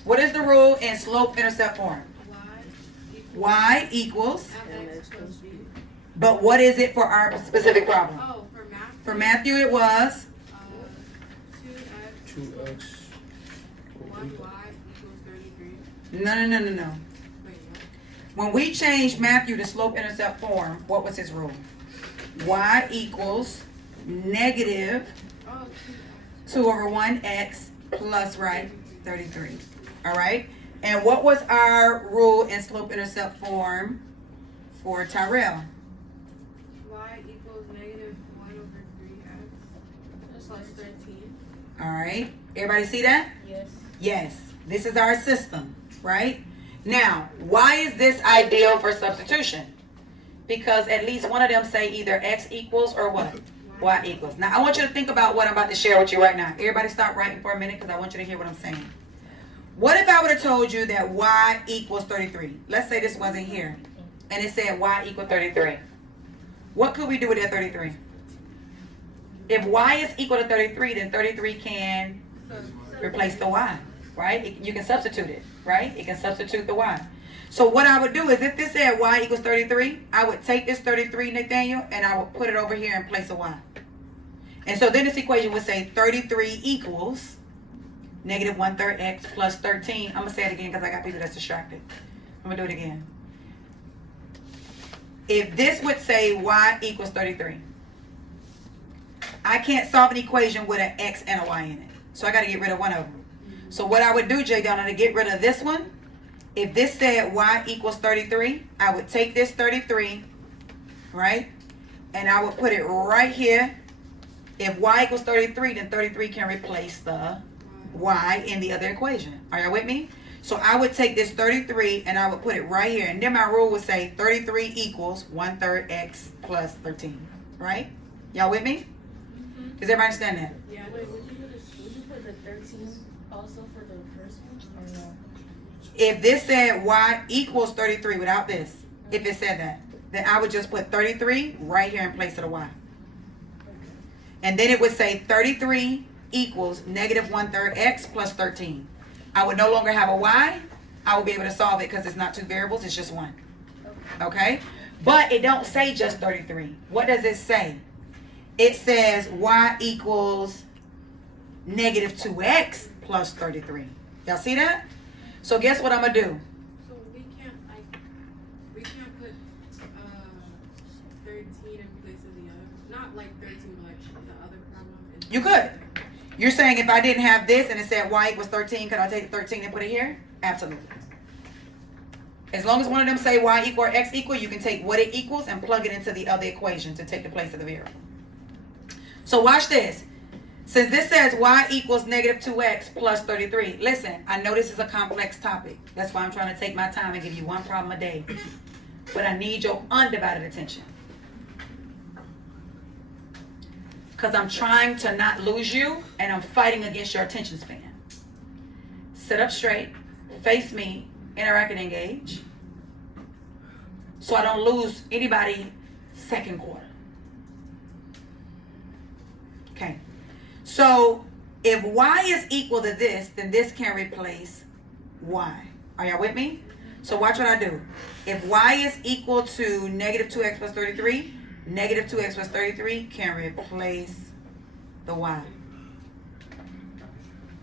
What is the rule in slope intercept form? Y equals. X plus B. But what is it for our specific problem? Oh, for math. For Matthew, it was 2x 2x. 1y equals 33. no. Wait, no. When we changed Matthew to slope intercept form, what was his rule? Y equals negative Oh, 2 over 1x plus, right, 33. All right? And what was our rule in slope intercept form for Tyrell? y equals negative 1 over 3x plus 13. All right? Everybody see that? Yes. Yes. This is our system, right? Now, why is this ideal for substitution? Because at least one of them say either x equals or what? Y equals. Now, I want you to think about what I'm about to share with you right now. Everybody stop writing for a minute because I want you to hear what I'm saying. What if I would have told you that y equals 33? Let's say this wasn't here. And it said y equals 33. What could we do with that 33? If y is equal to 33, then 33 can replace the y, right? You can substitute it, right? It can substitute the y. So what I would do is if this said y equals 33, I would take this 33, Nathaniel, and I would put it over here and place a y. And so then this equation would say 33 equals negative 1/3 x plus 13. I'm going to say it again because I got people that's distracted. I'm going to do it again. If this would say y equals 33, I can't solve an equation with an x and a y in it. So I got to get rid of one of them. So what I would do, Jay Donna, to get rid of this one, if this said y equals 33, I would take this 33, right? And I would put it right here. If y equals 33, then 33 can replace the y in the other equation. Are y'all with me? So I would take this 33 and I would put it right here. And then my rule would say 33 equals 1/3 x plus 13. Right? Y'all with me? Does everybody understand that? Yeah. Wait, would you put the 13 also for the first one or no? If this said y equals 33 without this, if it said that, then I would just put 33 right here in place of the y. And then it would say 33 equals negative 1/3 x plus 13. I would no longer have a y. I will be able to solve it because it's not two variables, it's just one. Okay? But it don't say just 33. What does it say? It says y equals negative 2x plus 33. Y'all see that? So guess what I'm going to do? So we can't put 13 in place of the other. Not like 13, but like the other problem. You could. You're saying if I didn't have this and it said y equals 13, could I take the 13 and put it here? Absolutely. As long as one of them say y equal or x equal, you can take what it equals and plug it into the other equation to take the place of the variable. So watch this. Since this says y equals negative 2x plus 33, listen, I know this is a complex topic. That's why I'm trying to take my time and give you one problem a day. But I need your undivided attention. Because I'm trying to not lose you and I'm fighting against your attention span. Sit up straight, face me, interact and engage. So I don't lose anybody second quarter. Okay. So if y is equal to this, then this can replace y. Are y'all with me? So watch what I do. If y is equal to negative 2x plus 33, negative 2x plus 33 can replace the y.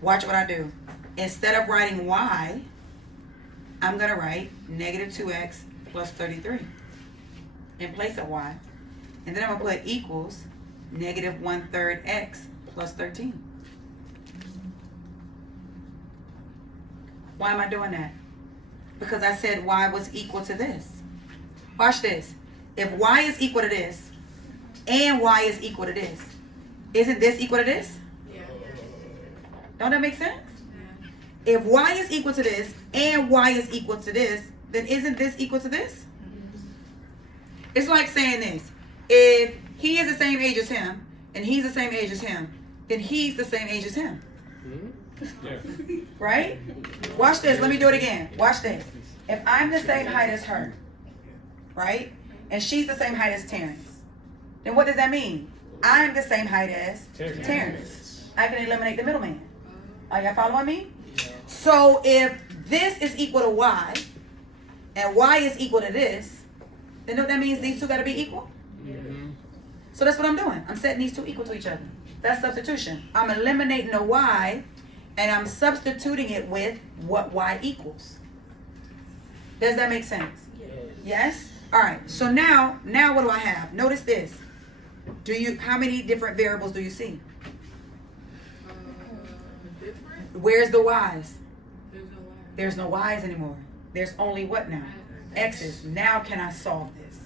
Watch what I do. Instead of writing y, I'm going to write negative 2x plus 33 in place of y. And then I'm going to put equals negative 1/3 x plus 13. Why am I doing that? Because I said y was equal to this. Watch this. If y is equal to this and y is equal to this, isn't this equal to this? Yeah. Don't that make sense? Yeah. If y is equal to this and y is equal to this, then isn't this equal to this? It's like saying this. If he is the same age as him, and he's the same age as him, then he's the same age as him. Right? Watch this. Let me do it again. Watch this. If I'm the same height as her, right? And she's the same height as Terrence, then what does that mean? I'm the same height as Terrence. I can eliminate the middleman. Are y'all following me? So if this is equal to y, and y is equal to this, then know what that means? These two got to be equal. So that's what I'm doing. I'm setting these two equal to each other. That's substitution. I'm eliminating the y, and I'm substituting it with what y equals. Does that make sense? Yes? All right. So now what do I have? Notice this. How many different variables do you see? Different? Where's the y's? There's no Y. There's no y's anymore. There's only what now? X's. Now can I solve this?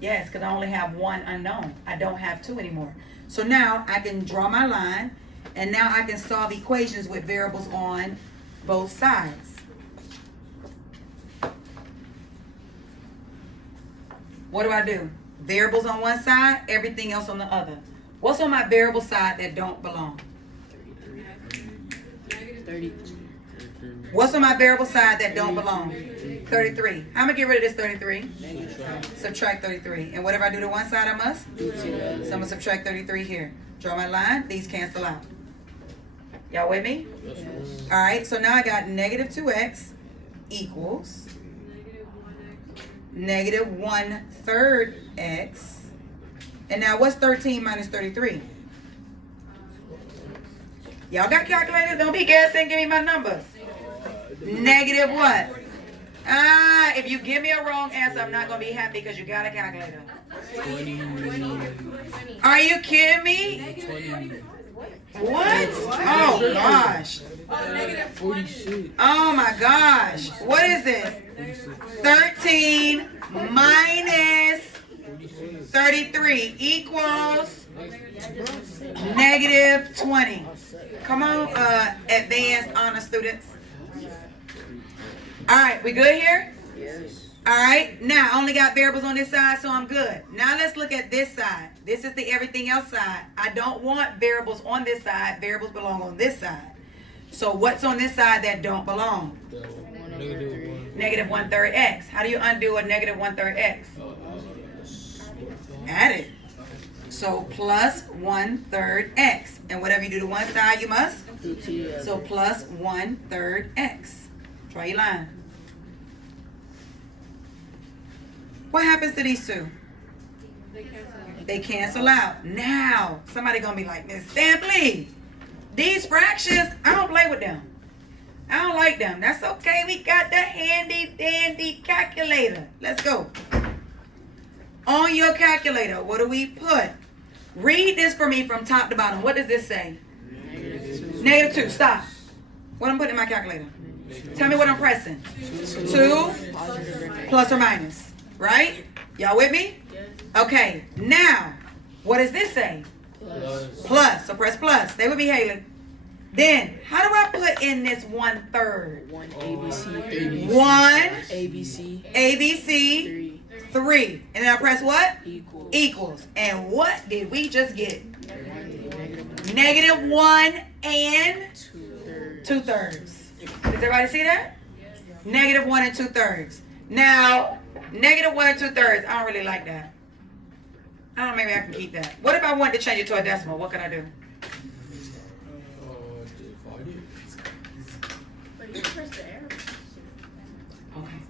Yes, because I only have one unknown. I don't have two anymore. So now I can draw my line, and now I can solve equations with variables on both sides. What do? Variables on one side, everything else on the other. What's on my variable side that don't belong? 33. What's on my variable side that don't belong? 33. I'm going to get rid of this 33. Subtract 33. And whatever I do to one side, I must? So I'm going to subtract 33 here. Draw my line. These cancel out. Y'all with me? All right. So now I got negative 2x equals negative 1/3 x. And now what's 13 minus 33? Y'all got calculators? Don't be guessing. Give me my numbers. Negative what? If you give me a wrong answer, I'm not going to be happy because you got a calculator. 20. Are you kidding me? 20. What? Oh, gosh. 46. Oh, my gosh. What is this? 13 minus 33 equals negative 20. Come on, advanced honor students. All right, we good here? Yes. All right, now I only got variables on this side, so I'm good. Now let's look at this side. This is the everything else side. I don't want variables on this side. Variables belong on this side. So what's on this side that don't belong? Negative 1/3 x. How do you undo a negative 1/3 x? Add it. So plus 1/3 x. And whatever you do to one side, you must? So plus 1/3 x. Draw your line. What happens to these two? They cancel out. Now, somebody gonna be like, Miss Stampley, these fractions, I don't play with them. I don't like them. That's okay. We got the handy dandy calculator. Let's go. On your calculator, what do we put? Read this for me from top to bottom. What does this say? Negative 2. Stop. What I'm putting in my calculator? Tell me what I'm pressing. 2 plus or minus. Right? Y'all with me? Okay. Now, what does this say? Plus. So press plus. Stay with me, Haley. Then, how do I put in this 1/3? 1 ABC. 1 ABC. ABC 3. And then I press what? Equals. Equals. And what did we just get? Negative 1 and 2/3. Does everybody see that? Negative 1 and 2/3. Now, negative 1 and 2/3. I don't really like that. I don't know, maybe I can keep that. What if I wanted to change it to a decimal? What can I do? But you press the arrow. Okay.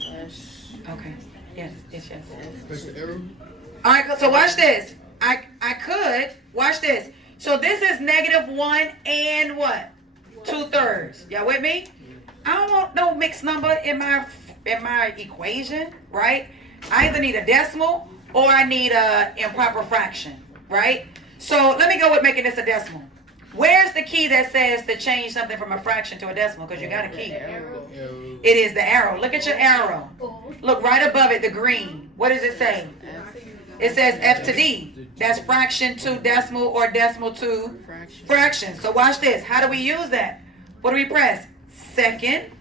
Yes. Okay. Yes. Yes. Yes. Press the arrow. All right. So watch this. I could watch this. So this is negative 1 and what? 2/3. Y'all with me? I don't want no mixed number in my equation, right? I either need a decimal or I need a improper fraction, right? So let me go with making this a decimal. Where's the key that says to change something from a fraction to a decimal? Because you got a key. Arrow. It is the arrow. Look at your arrow. Look right above it, the green. What does it say? It says F to D. That's fraction to decimal or decimal to fraction. So watch this. How do we use that? What do we press? Second.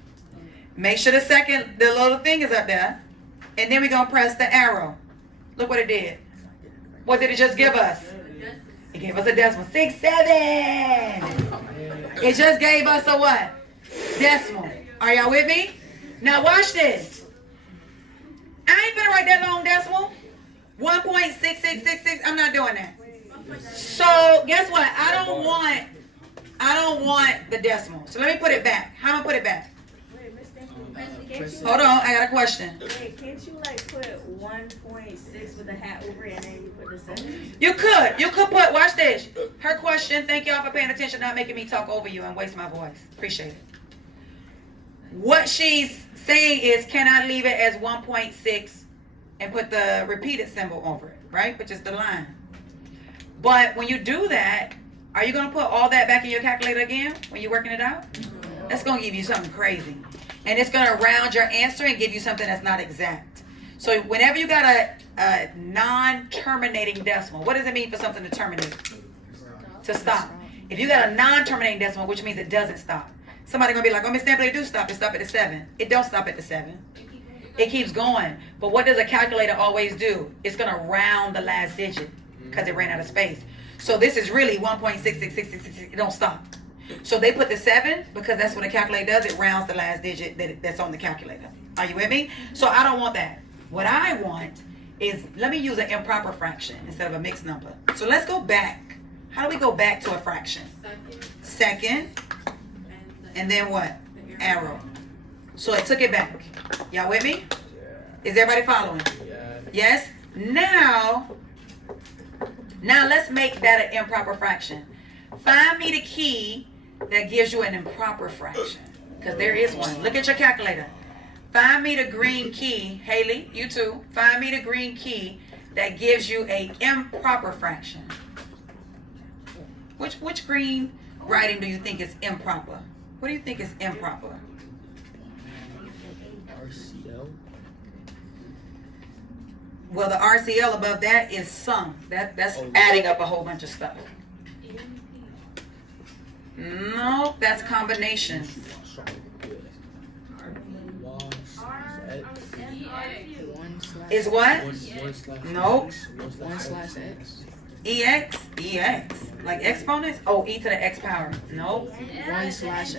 Make sure the little thing is up there. And then we're going to press the arrow. Look what it did. What did it just give us? It gave us a decimal. 6, 7. It just gave us a what? Decimal. Are y'all with me? Now watch this. I ain't gonna write that long decimal. 1.6666. I'm not doing that. So guess what? I don't want the decimal. So let me put it back. How am I put it back? Hold on, I got a question. Wait, can't you like put 1.6 with a hat over it and then you put the 7? You could put, watch this. Her question, thank y'all for paying attention, not making me talk over you and waste my voice. Appreciate it. What she's saying is, can I leave it as 1.6 and put the repeated symbol over it, right? Which is the line. But when you do that, are you going to put all that back in your calculator again when you're working it out? That's going to give you something crazy. And it's going to round your answer and give you something that's not exact. So whenever you got a non-terminating decimal, what does it mean for something to terminate? To stop. If you got a non-terminating decimal, which means it doesn't stop. Somebody going to be like, oh, Miss Stampley, do stop. It stop at the 7. It don't stop at the 7. It keeps going. But what does a calculator always do? It's going to round the last digit because it ran out of space. So this is really 1.66666. It don't stop. So they put the 7 because that's what a calculator does. It rounds the last digit that's on the calculator. Are you with me? So I don't want that. What I want is, let me use an improper fraction instead of a mixed number. So let's go back. How do we go back to a fraction? Second. And then what? Arrow. So it took it back. Y'all with me? Is everybody following? Yes? Now let's make that an improper fraction. Find me the key that gives you an improper fraction. Because there is one. Look at your calculator. Find me the green key. Haley, you too. Find me the green key that gives you an improper fraction. Which green writing do you think is improper? What do you think is improper? RCL. Well, the RCL above that is sum. That's adding up a whole bunch of stuff. No, that's combination. Is what? Nope. 1/x. EX. Like exponents? Oh, e to the x power. Nope. 1/x.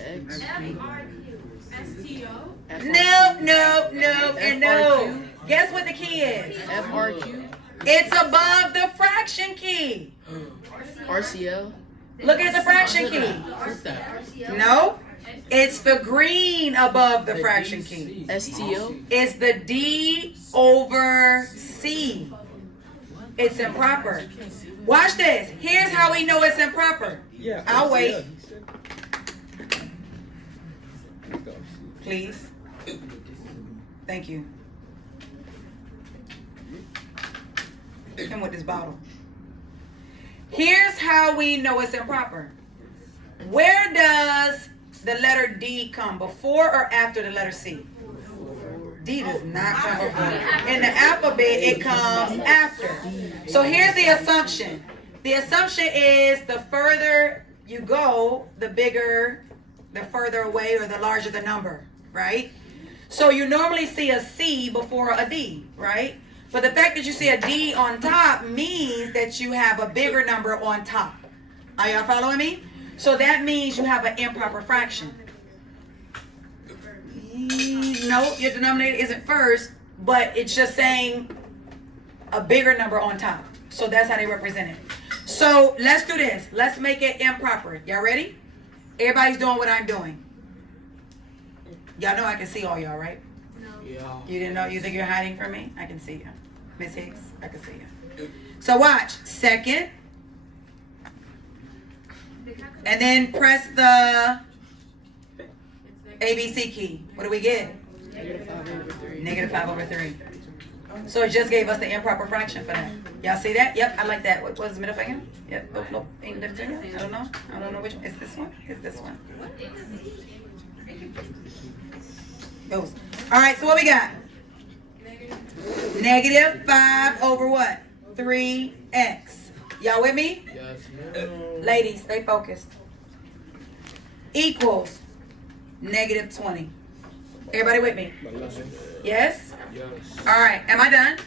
No, and no. Guess what the key is? FRQ. It's above the fraction key. RCL. Look at the fraction key. What's that? No, it's the green above the fraction key. STL. It's the D over C. It's improper. Watch this. Here's how we know it's improper. I'll wait. Please. Thank you. Come with this bottle. Here's how we know it's improper. Where does the letter D come? Before or after the letter C? D does not come before. In the alphabet, it comes after. So here's the assumption. The assumption is the further you go, the bigger, the further away, or the larger the number, right? So you normally see a C before a D, right? But the fact that you see a D on top means that you have a bigger number on top. Are y'all following me? So that means you have an improper fraction. No, your denominator isn't first, but it's just saying a bigger number on top. So that's how they represent it. So let's do this. Let's make it improper. Y'all ready? Everybody's doing what I'm doing. Y'all know I can see all y'all, right? Yeah. You didn't know? You think you're hiding from me? I can see you. Miss Hicks, I can see you. So watch. Second. And then press the ABC key. What do we get? -5/3. -5/3. So it just gave us the improper fraction for that. Y'all see that? Yep, I like that. What was the middle finger? Yep. Nope. Ain't the finger. I don't know. I don't know which one. It's this one. It's this one. Goes. All right. So what we got? -5 over what? 3x. Y'all with me? Yes. Ladies, stay focused. Equals -20. Everybody with me? Yes? Yes. All right, am I done?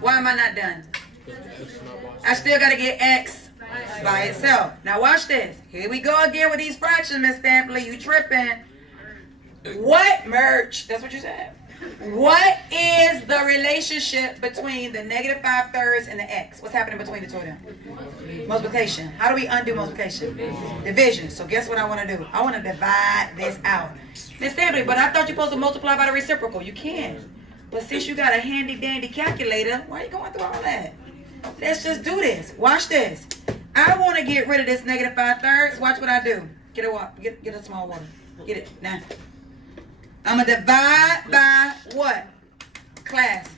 Why am I not done? Because the X not by I still got to get X by itself. Now watch this. Here we go again with these fractions, Miss Stampley. You tripping. What, merch? That's what you said. What is the relationship between the negative 5/3 and the X? What's happening between the two of them? Multiplication. How do we undo multiplication? Division. So guess what I want to do? I want to divide this out. Miss Stampley, but I thought you're supposed to multiply by the reciprocal. You can. But since you got a handy dandy calculator, why are you going through all that? Let's just do this. Watch this. I want to get rid of this negative 5/3. Watch what I do. Get a water. Get a small water. Get it. Now. I'm going to divide by what? Class.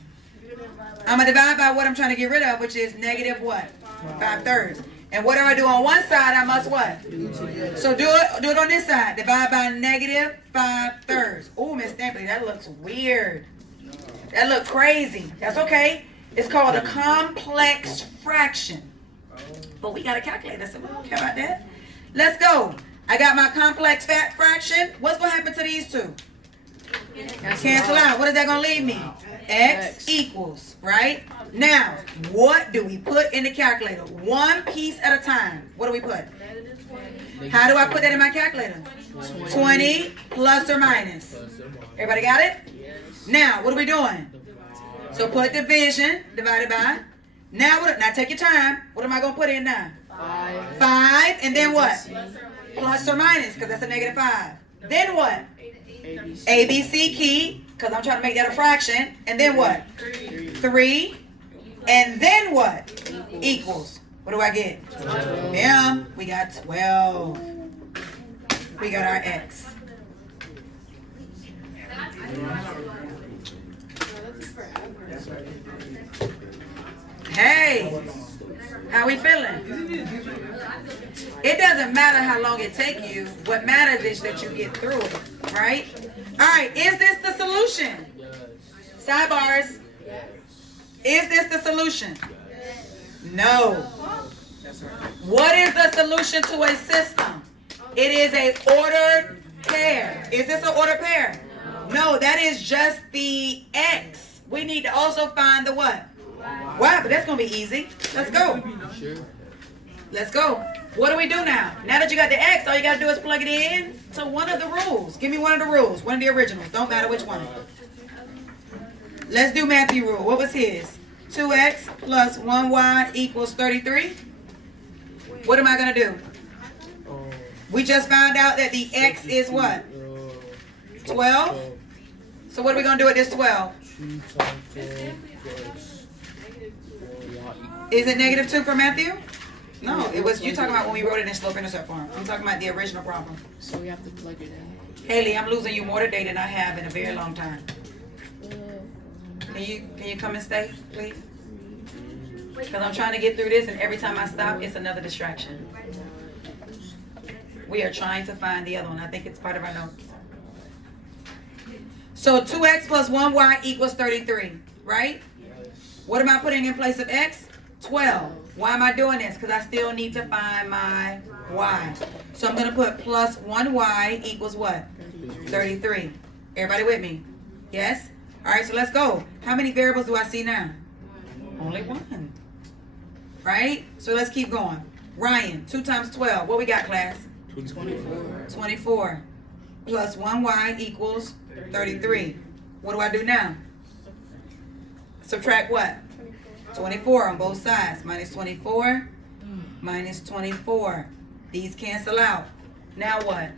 I'm going to divide by what I'm trying to get rid of, which is negative what? 5/3. And what do I do on one side? I must what? So do it on this side. Divide by negative 5/3. Oh, Miss Stampley, that looks weird. That looks crazy. That's okay. It's called a complex fraction. But we got a calculator, so we don't care about that. Let's go. I got my complex fraction. What's going to happen to these two? Cancel out. What is that going to leave me? X equals, right? Now, what do we put in the calculator? One piece at a time. What do we put? How do I put that in my calculator? 20 plus or minus. Everybody got it? Now, what are we doing? So put division divided by. Now, now take your time. What am I going to put in now? 5. And then what? Plus or minus, because that's a negative 5. Then what? ABC key, because I'm trying to make that a fraction. And then what? 3. And then what? Equals. What do I get? Yeah, we got 12. We got our X. Hey, how we feeling? It doesn't matter how long it takes you. What matters is that you get through it, right? All right, is this the solution? Sidebars. Is this the solution? No. What is the solution to a system? It is a ordered pair. Is this an ordered pair? No, that is just the X. We need to also find the what? Wow, but that's going to be easy. Let's go. Let's go. What do we do now? Now that you got the X, all you got to do is plug it in to one of the rules. Give me one of the rules. One of the originals. Don't matter which one. Let's do Matthew rule. What was his? 2x plus 1y equals 33. What am I going to do? We just found out that the X is what? 12. So what are we going to do with this 12? Is it negative 2 for Matthew? No, it was you talking about when we wrote it in slope intercept form. I'm talking about the original problem. So we have to plug it in. Haley, I'm losing you more today than I have in a very long time. Can you come and stay, please? Because I'm trying to get through this, and every time I stop, it's another distraction. We are trying to find the other one. I think it's part of our notes. So 2x plus 1y equals 33, right? What am I putting in place of x? 12. Why am I doing this? Because I still need to find my y. So I'm going to put plus 1y equals what? 33. Everybody with me? Yes? All right, so let's go. How many variables do I see now? Only one. Right? So let's keep going. Ryan, 2 times 12. What we got, class? 24. 24. Plus 1y equals 33. What do I do now? Subtract what? 24 on both sides. Minus 24. Minus 24. These cancel out. Now what?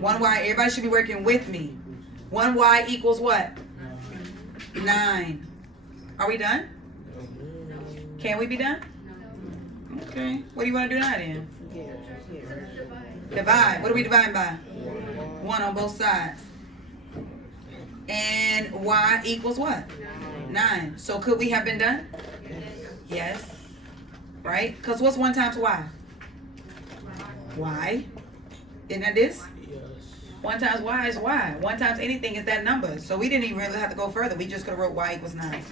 1y. Everybody should be working with me. 1y equals what? 9. Are we done? Can we be done? Okay. What do you want to do now then? Divide. What are we dividing by? 1 on both sides. And y equals what? 9. So could we have been done? Yes. Right? Because what's 1 times y? Y. Isn't that this? 1 times y is y. 1 times anything is that number. So we didn't even really have to go further. We just could have wrote y equals 9.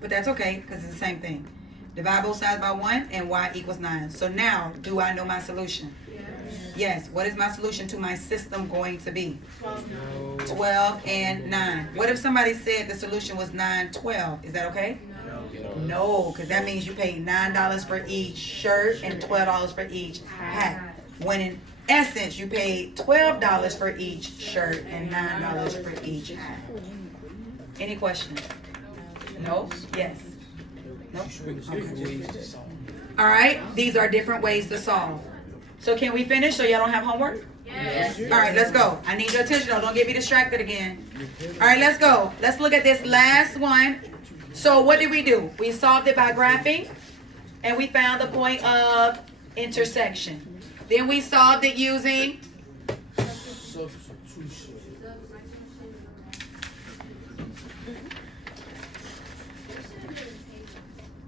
But that's okay because it's the same thing. Divide both sides by 1 and y equals 9. So now, do I know my solution? Yes. Yes. What is my solution to my system going to be? 12 and 9. What if somebody said the solution was 9, 12? Is that okay? No, because that means you paid $9 for each shirt and $12 for each hat. When in essence, you paid $12 for each shirt and $9 for each hat. Any questions? No? Yes. No? Okay. All right. These are different ways to solve. So can we finish so y'all don't have homework? Yes. All right, let's go. I need your attention though. Don't get me distracted again. All right, let's go. Let's look at this last one. So what did we do? We solved it by graphing, and we found the point of intersection. Then we solved it using Substitution.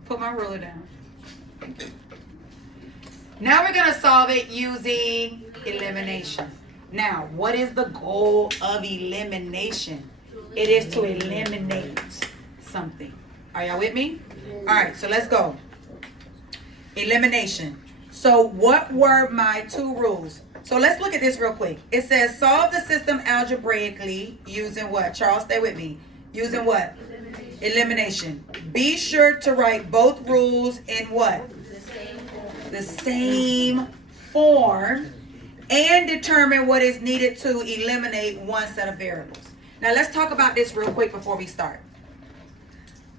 put my ruler down. Now we're going to solve it using elimination. Now, what is the goal of elimination? It is to eliminate something. Are y'all with me? All right, so let's go. Elimination. So what were my two rules? So let's look at this real quick. It says solve the system algebraically using what? Charles, stay with me. Using what? Elimination. Be sure to write both rules in what? The same form, and determine what is needed to eliminate one set of variables. Now let's talk about this real quick before we start.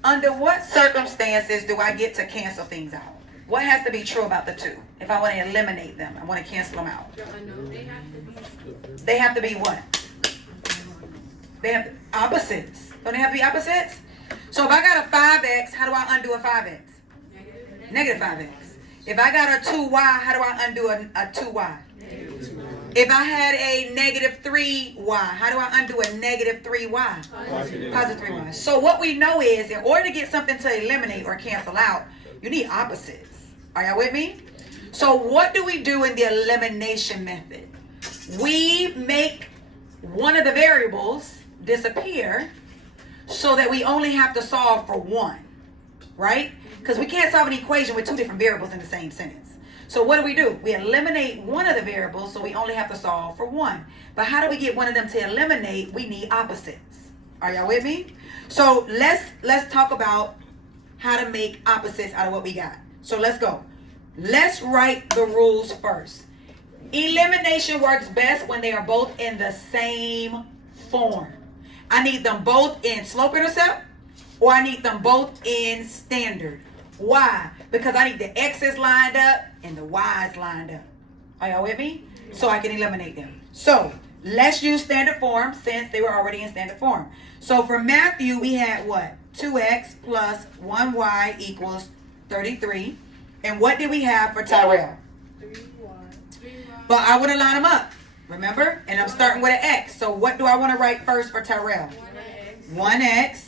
Under what circumstances do I get to cancel things out? What has to be true about the two? If I want to eliminate them, I want to cancel them out. They have to be what? They have opposites. Don't they have to be opposites? So if I got a 5x, how do I undo a 5x? Negative 5x. If I got a 2y, how do I undo a 2y? If I had a negative 3y, how do I undo a negative 3y? Positive 3y. So what we know is, in order to get something to eliminate or cancel out, you need opposites. Are y'all with me? So what do we do in the elimination method? We make one of the variables disappear so that we only have to solve for one, right? Because we can't solve an equation with two different variables in the same sentence. So what do? We eliminate one of the variables, so we only have to solve for one. But how do we get one of them to eliminate? We need opposites. Are y'all with me? So let's talk about how to make opposites out of what we got. So let's go. Let's write the rules first. Elimination works best when they are both in the same form. I need them both in slope intercept, or I need them both in standard. Why? Because I need the x's lined up and the y's lined up. Are y'all with me? So I can eliminate them. So let's use standard form since they were already in standard form. So for Matthew, we had what? 2x plus 1y equals 33. And what did we have for Tyrell? 3y. But I want to line them up. Remember? And I'm starting with an x. So what do I want to write first for Tyrell? 1x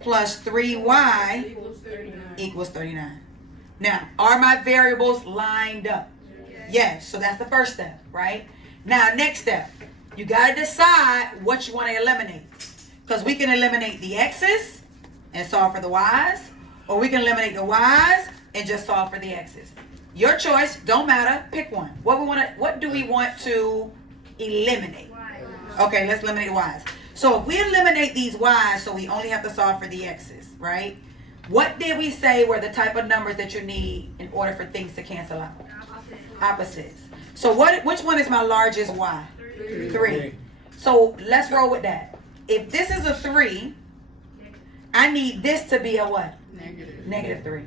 plus 3y equals 39. Now, are my variables lined up? Yes. So that's the first step, right? Now, next step. You got to decide what you want to eliminate. Because we can eliminate the x's and solve for the y's. Or we can eliminate the y's and just solve for the x's. Your choice. Don't matter. Pick one. What do we want to eliminate? Okay, let's eliminate y's. So if we eliminate these y's, so we only have to solve for the x's, right? What did we say were the type of numbers that you need in order for things to cancel out? Opposites. So which one is my largest y? 3. So let's roll with that. If this is a 3, I need this to be a what? Negative 3.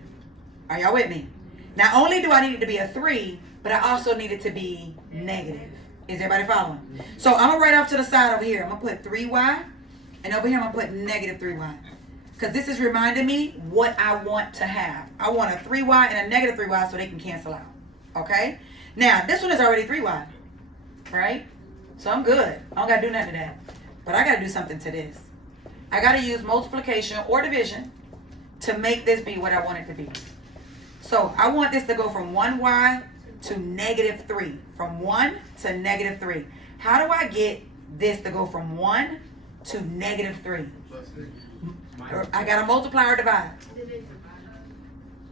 Are y'all with me? Not only do I need it to be a 3, but I also need it to be negative. Is everybody following? So I'm going to write off to the side over here. I'm going to put 3y. And over here I'm going to put negative 3y. Because this is reminding me what I want to have. I want a 3y and a negative 3y so they can cancel out. Okay? Now, this one is already 3y. Right? So I'm good. I don't got to do nothing to that. But I got to do something to this. I got to use multiplication or division to make this be what I want it to be. So I want this to go from 1y to negative 3. From 1 to negative 3. How do I get this to go from 1 to negative 3? I got to multiply or divide.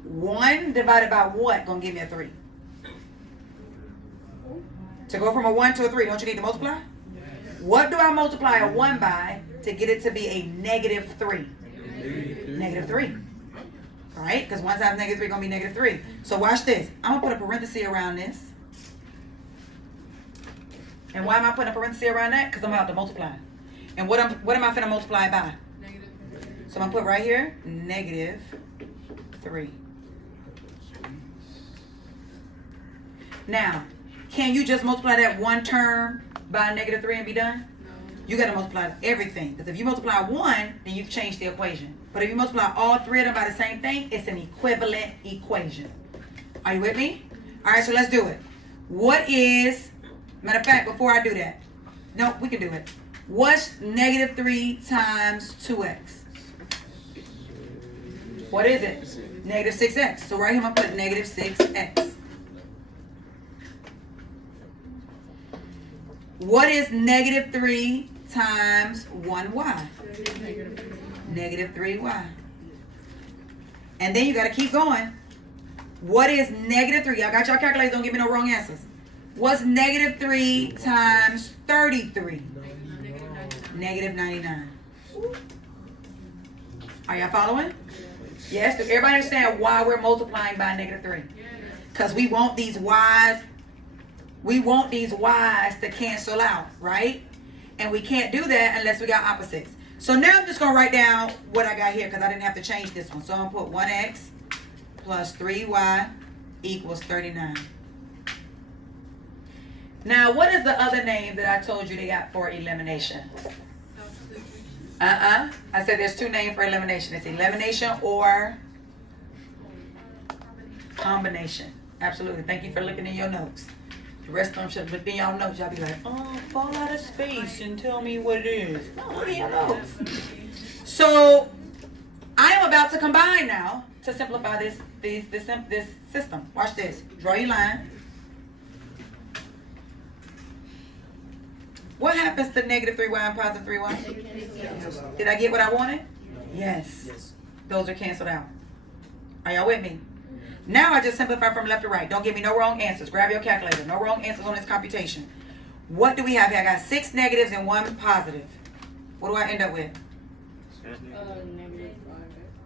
1 divided by what gonna give me a 3? To go from a 1 to a 3, don't you need to multiply? What do I multiply a 1 by to get it to be a negative 3? Negative 3. All right, because 1 times negative 3 is going to be negative 3. So watch this. I'm going to put a parenthesis around this. And why am I putting a parenthesis around that? Because I'm about to multiply. And what am I finna multiply by? Negative. So I'm going to put right here, negative 3. Now, can you just multiply that one term by negative 3 and be done? No. You got to multiply everything. Because if you multiply 1, then you've changed the equation. But if you multiply all 3 of them by the same thing, it's an equivalent equation. Are you with me? All right, so let's do it. What is, matter of fact, before I do that, no, we can do it. What's negative 3 times 2x? What is it? Negative 6x. So right here I'm going to put negative 6x. What is negative 3 times 1y? Negative 3y. And then you got to keep going. What is negative 3? Y'all got y'all calculators, don't give me no wrong answers. What's negative 3 times 33? Negative 99. Are y'all following? Yes? Does everybody understand why we're multiplying by negative 3? Because we want these y's. We want these y's to cancel out, right? And we can't do that unless we got opposites. So now I'm just going to write down what I got here because I didn't have to change this one. So I'm going to put 1x plus 3y equals 39. Now, what is the other name that I told you they got for elimination? I said there's 2 names for elimination. It's elimination or combination. Absolutely. Thank you for looking in your notes. The rest of them should look in y'all notes. Y'all be like, oh, fall out of space and tell me what it is. No, look in your notes. So, I am about to combine now to simplify this system. Watch this. Draw your line. What happens to negative 3y and positive 3y? Did I get what I wanted? Yes. Those are canceled out. Are y'all with me? Now I just simplify from left to right. Don't give me no wrong answers. Grab your calculator. No wrong answers on this computation. What do we have here? I got 6 negatives and 1 positive. What do I end up with? Negative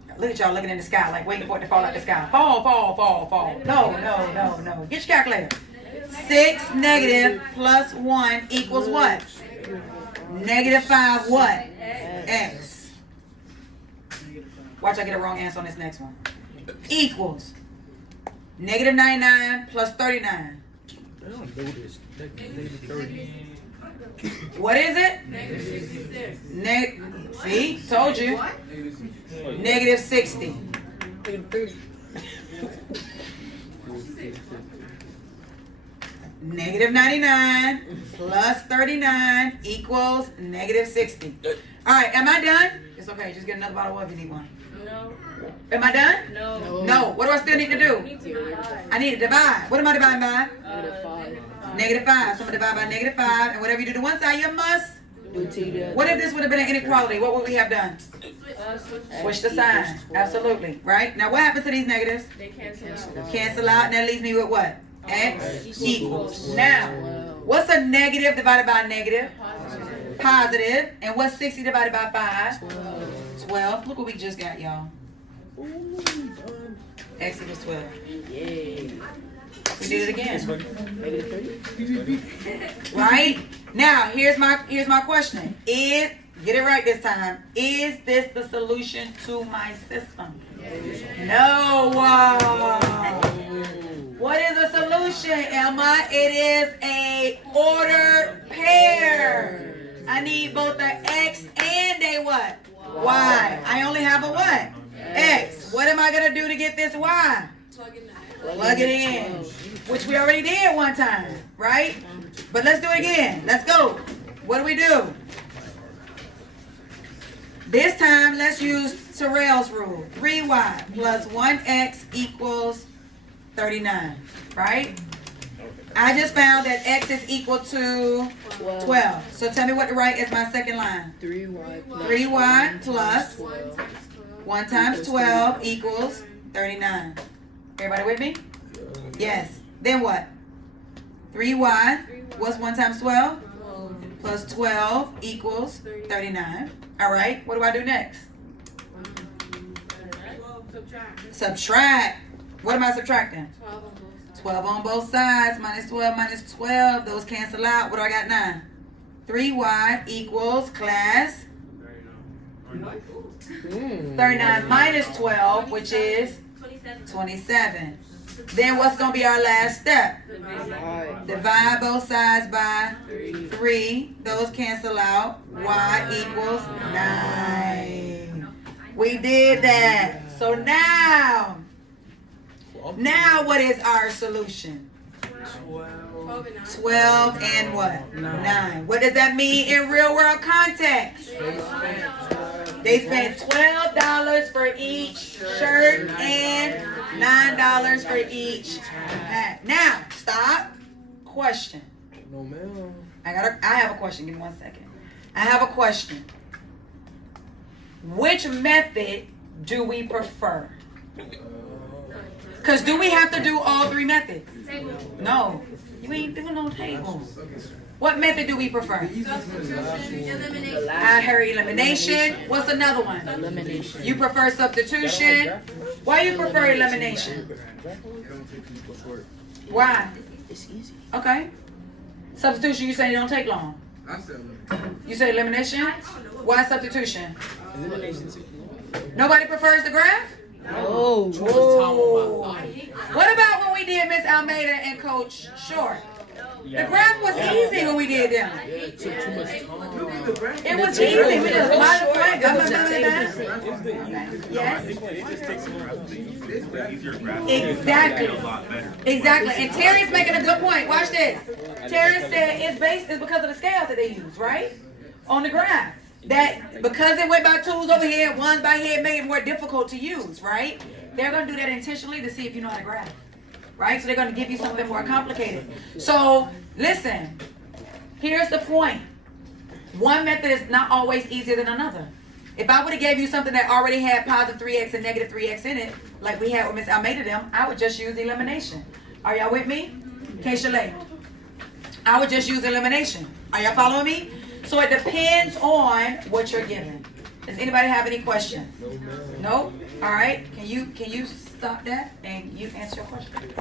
5. Look at y'all looking in the sky like waiting for it to fall out the sky. Fall, fall, fall, fall. No. Get your calculator. 6 negative plus 1 equals what? Negative 5 what? X. Watch I get a wrong answer on this next one. Equals negative 99 plus 39. I don't know this. Negative 30. What is it? Negative 66. See? Told you. Negative 60. Negative 99 plus 39 equals negative 60. All right, am I done? It's okay. Just get another bottle of water if you need one. No. Am I done? No. No. What do I still need to do? I need to divide. What am I dividing by? Negative 5. Negative 5. So I'm going to divide by negative 5. And whatever you do to one side, you must. Do T the other. What if this would have been an inequality? What would we have done? Switch the sign. Absolutely. Right? Now, what happens to these negatives? They cancel out. Cancel out. And that leaves me with what? X equals. Now, what's a negative divided by a negative? Positive. And what's 60 divided by 5? 12. Look what we just got, y'all. X equals 12. Yay. We did it again. Negative 30. Right? Now, here's my question. Get it right this time. Is this the solution to my system? No. What is a solution, Emma? It is a ordered pair. I need both an X and a what? Y. I only have a what? X. What am I going to do to get this Y? Plug it in. Which we already did one time, right? But let's do it again. Let's go. What do we do? This time, let's use Tyrell's rule. 3y plus 1x equals 39, right? I just found that x is equal to 12. So tell me what to write as my second line. 3y plus 1 times 12 equals 39. Everybody with me? Yes. Then what? 3y. What's 1 times 12? Plus 12 equals 39. All right, what do I do next? Subtract. Subtract. What am I subtracting? 12 on 12 on both both sides. sides. Minus 12 minus 12. Those cancel out. What do I got now? 3y equals, class, 39 minus 12, which is 27. Then what's going to be our last step? Divide both sides by 3. Those cancel out. Y equals 9. We did that. So now what is our solution? 12 and what? 9. What does that mean in real world context? They spent $12 for each shirt and $9 for each hat. Now, stop. Question. No, ma'am. I have a question. Give me 1 second. I have a question. Which method do we prefer? Because do we have to do all 3 methods? No. You ain't doing no tables. What method do we prefer? I heard elimination. What's another one? Elimination. You prefer substitution. Why you prefer elimination? Why? It's easy. Okay. Substitution, you say it don't take long. You say elimination? Why substitution? Nobody prefers the graph? Oh. Whoa. What about when we did Miss Almeida and Coach Short? The graph was easy when we did them. It took too much time. It was easy. We just multiplied. Yes. Exactly. And Terry's making a good point. Watch this. Terry said it's because of the scales that they use, right? On the graph. That because it went by twos over here, ones by here, made it more difficult to use, right? They're going to do that intentionally to see if you know how to graph. Right? So they're going to give you something more complicated. So, listen. Here's the point. One method is not always easier than another. If I would have gave you something that already had positive 3x and negative 3x in it, like we had with Miss Almeida them, I would just use elimination. Are y'all with me? Okay, Chalet. I would just use elimination. Are y'all following me? So it depends on what you're given. Does anybody have any questions? No? All right. Can you stop that and you answer your question?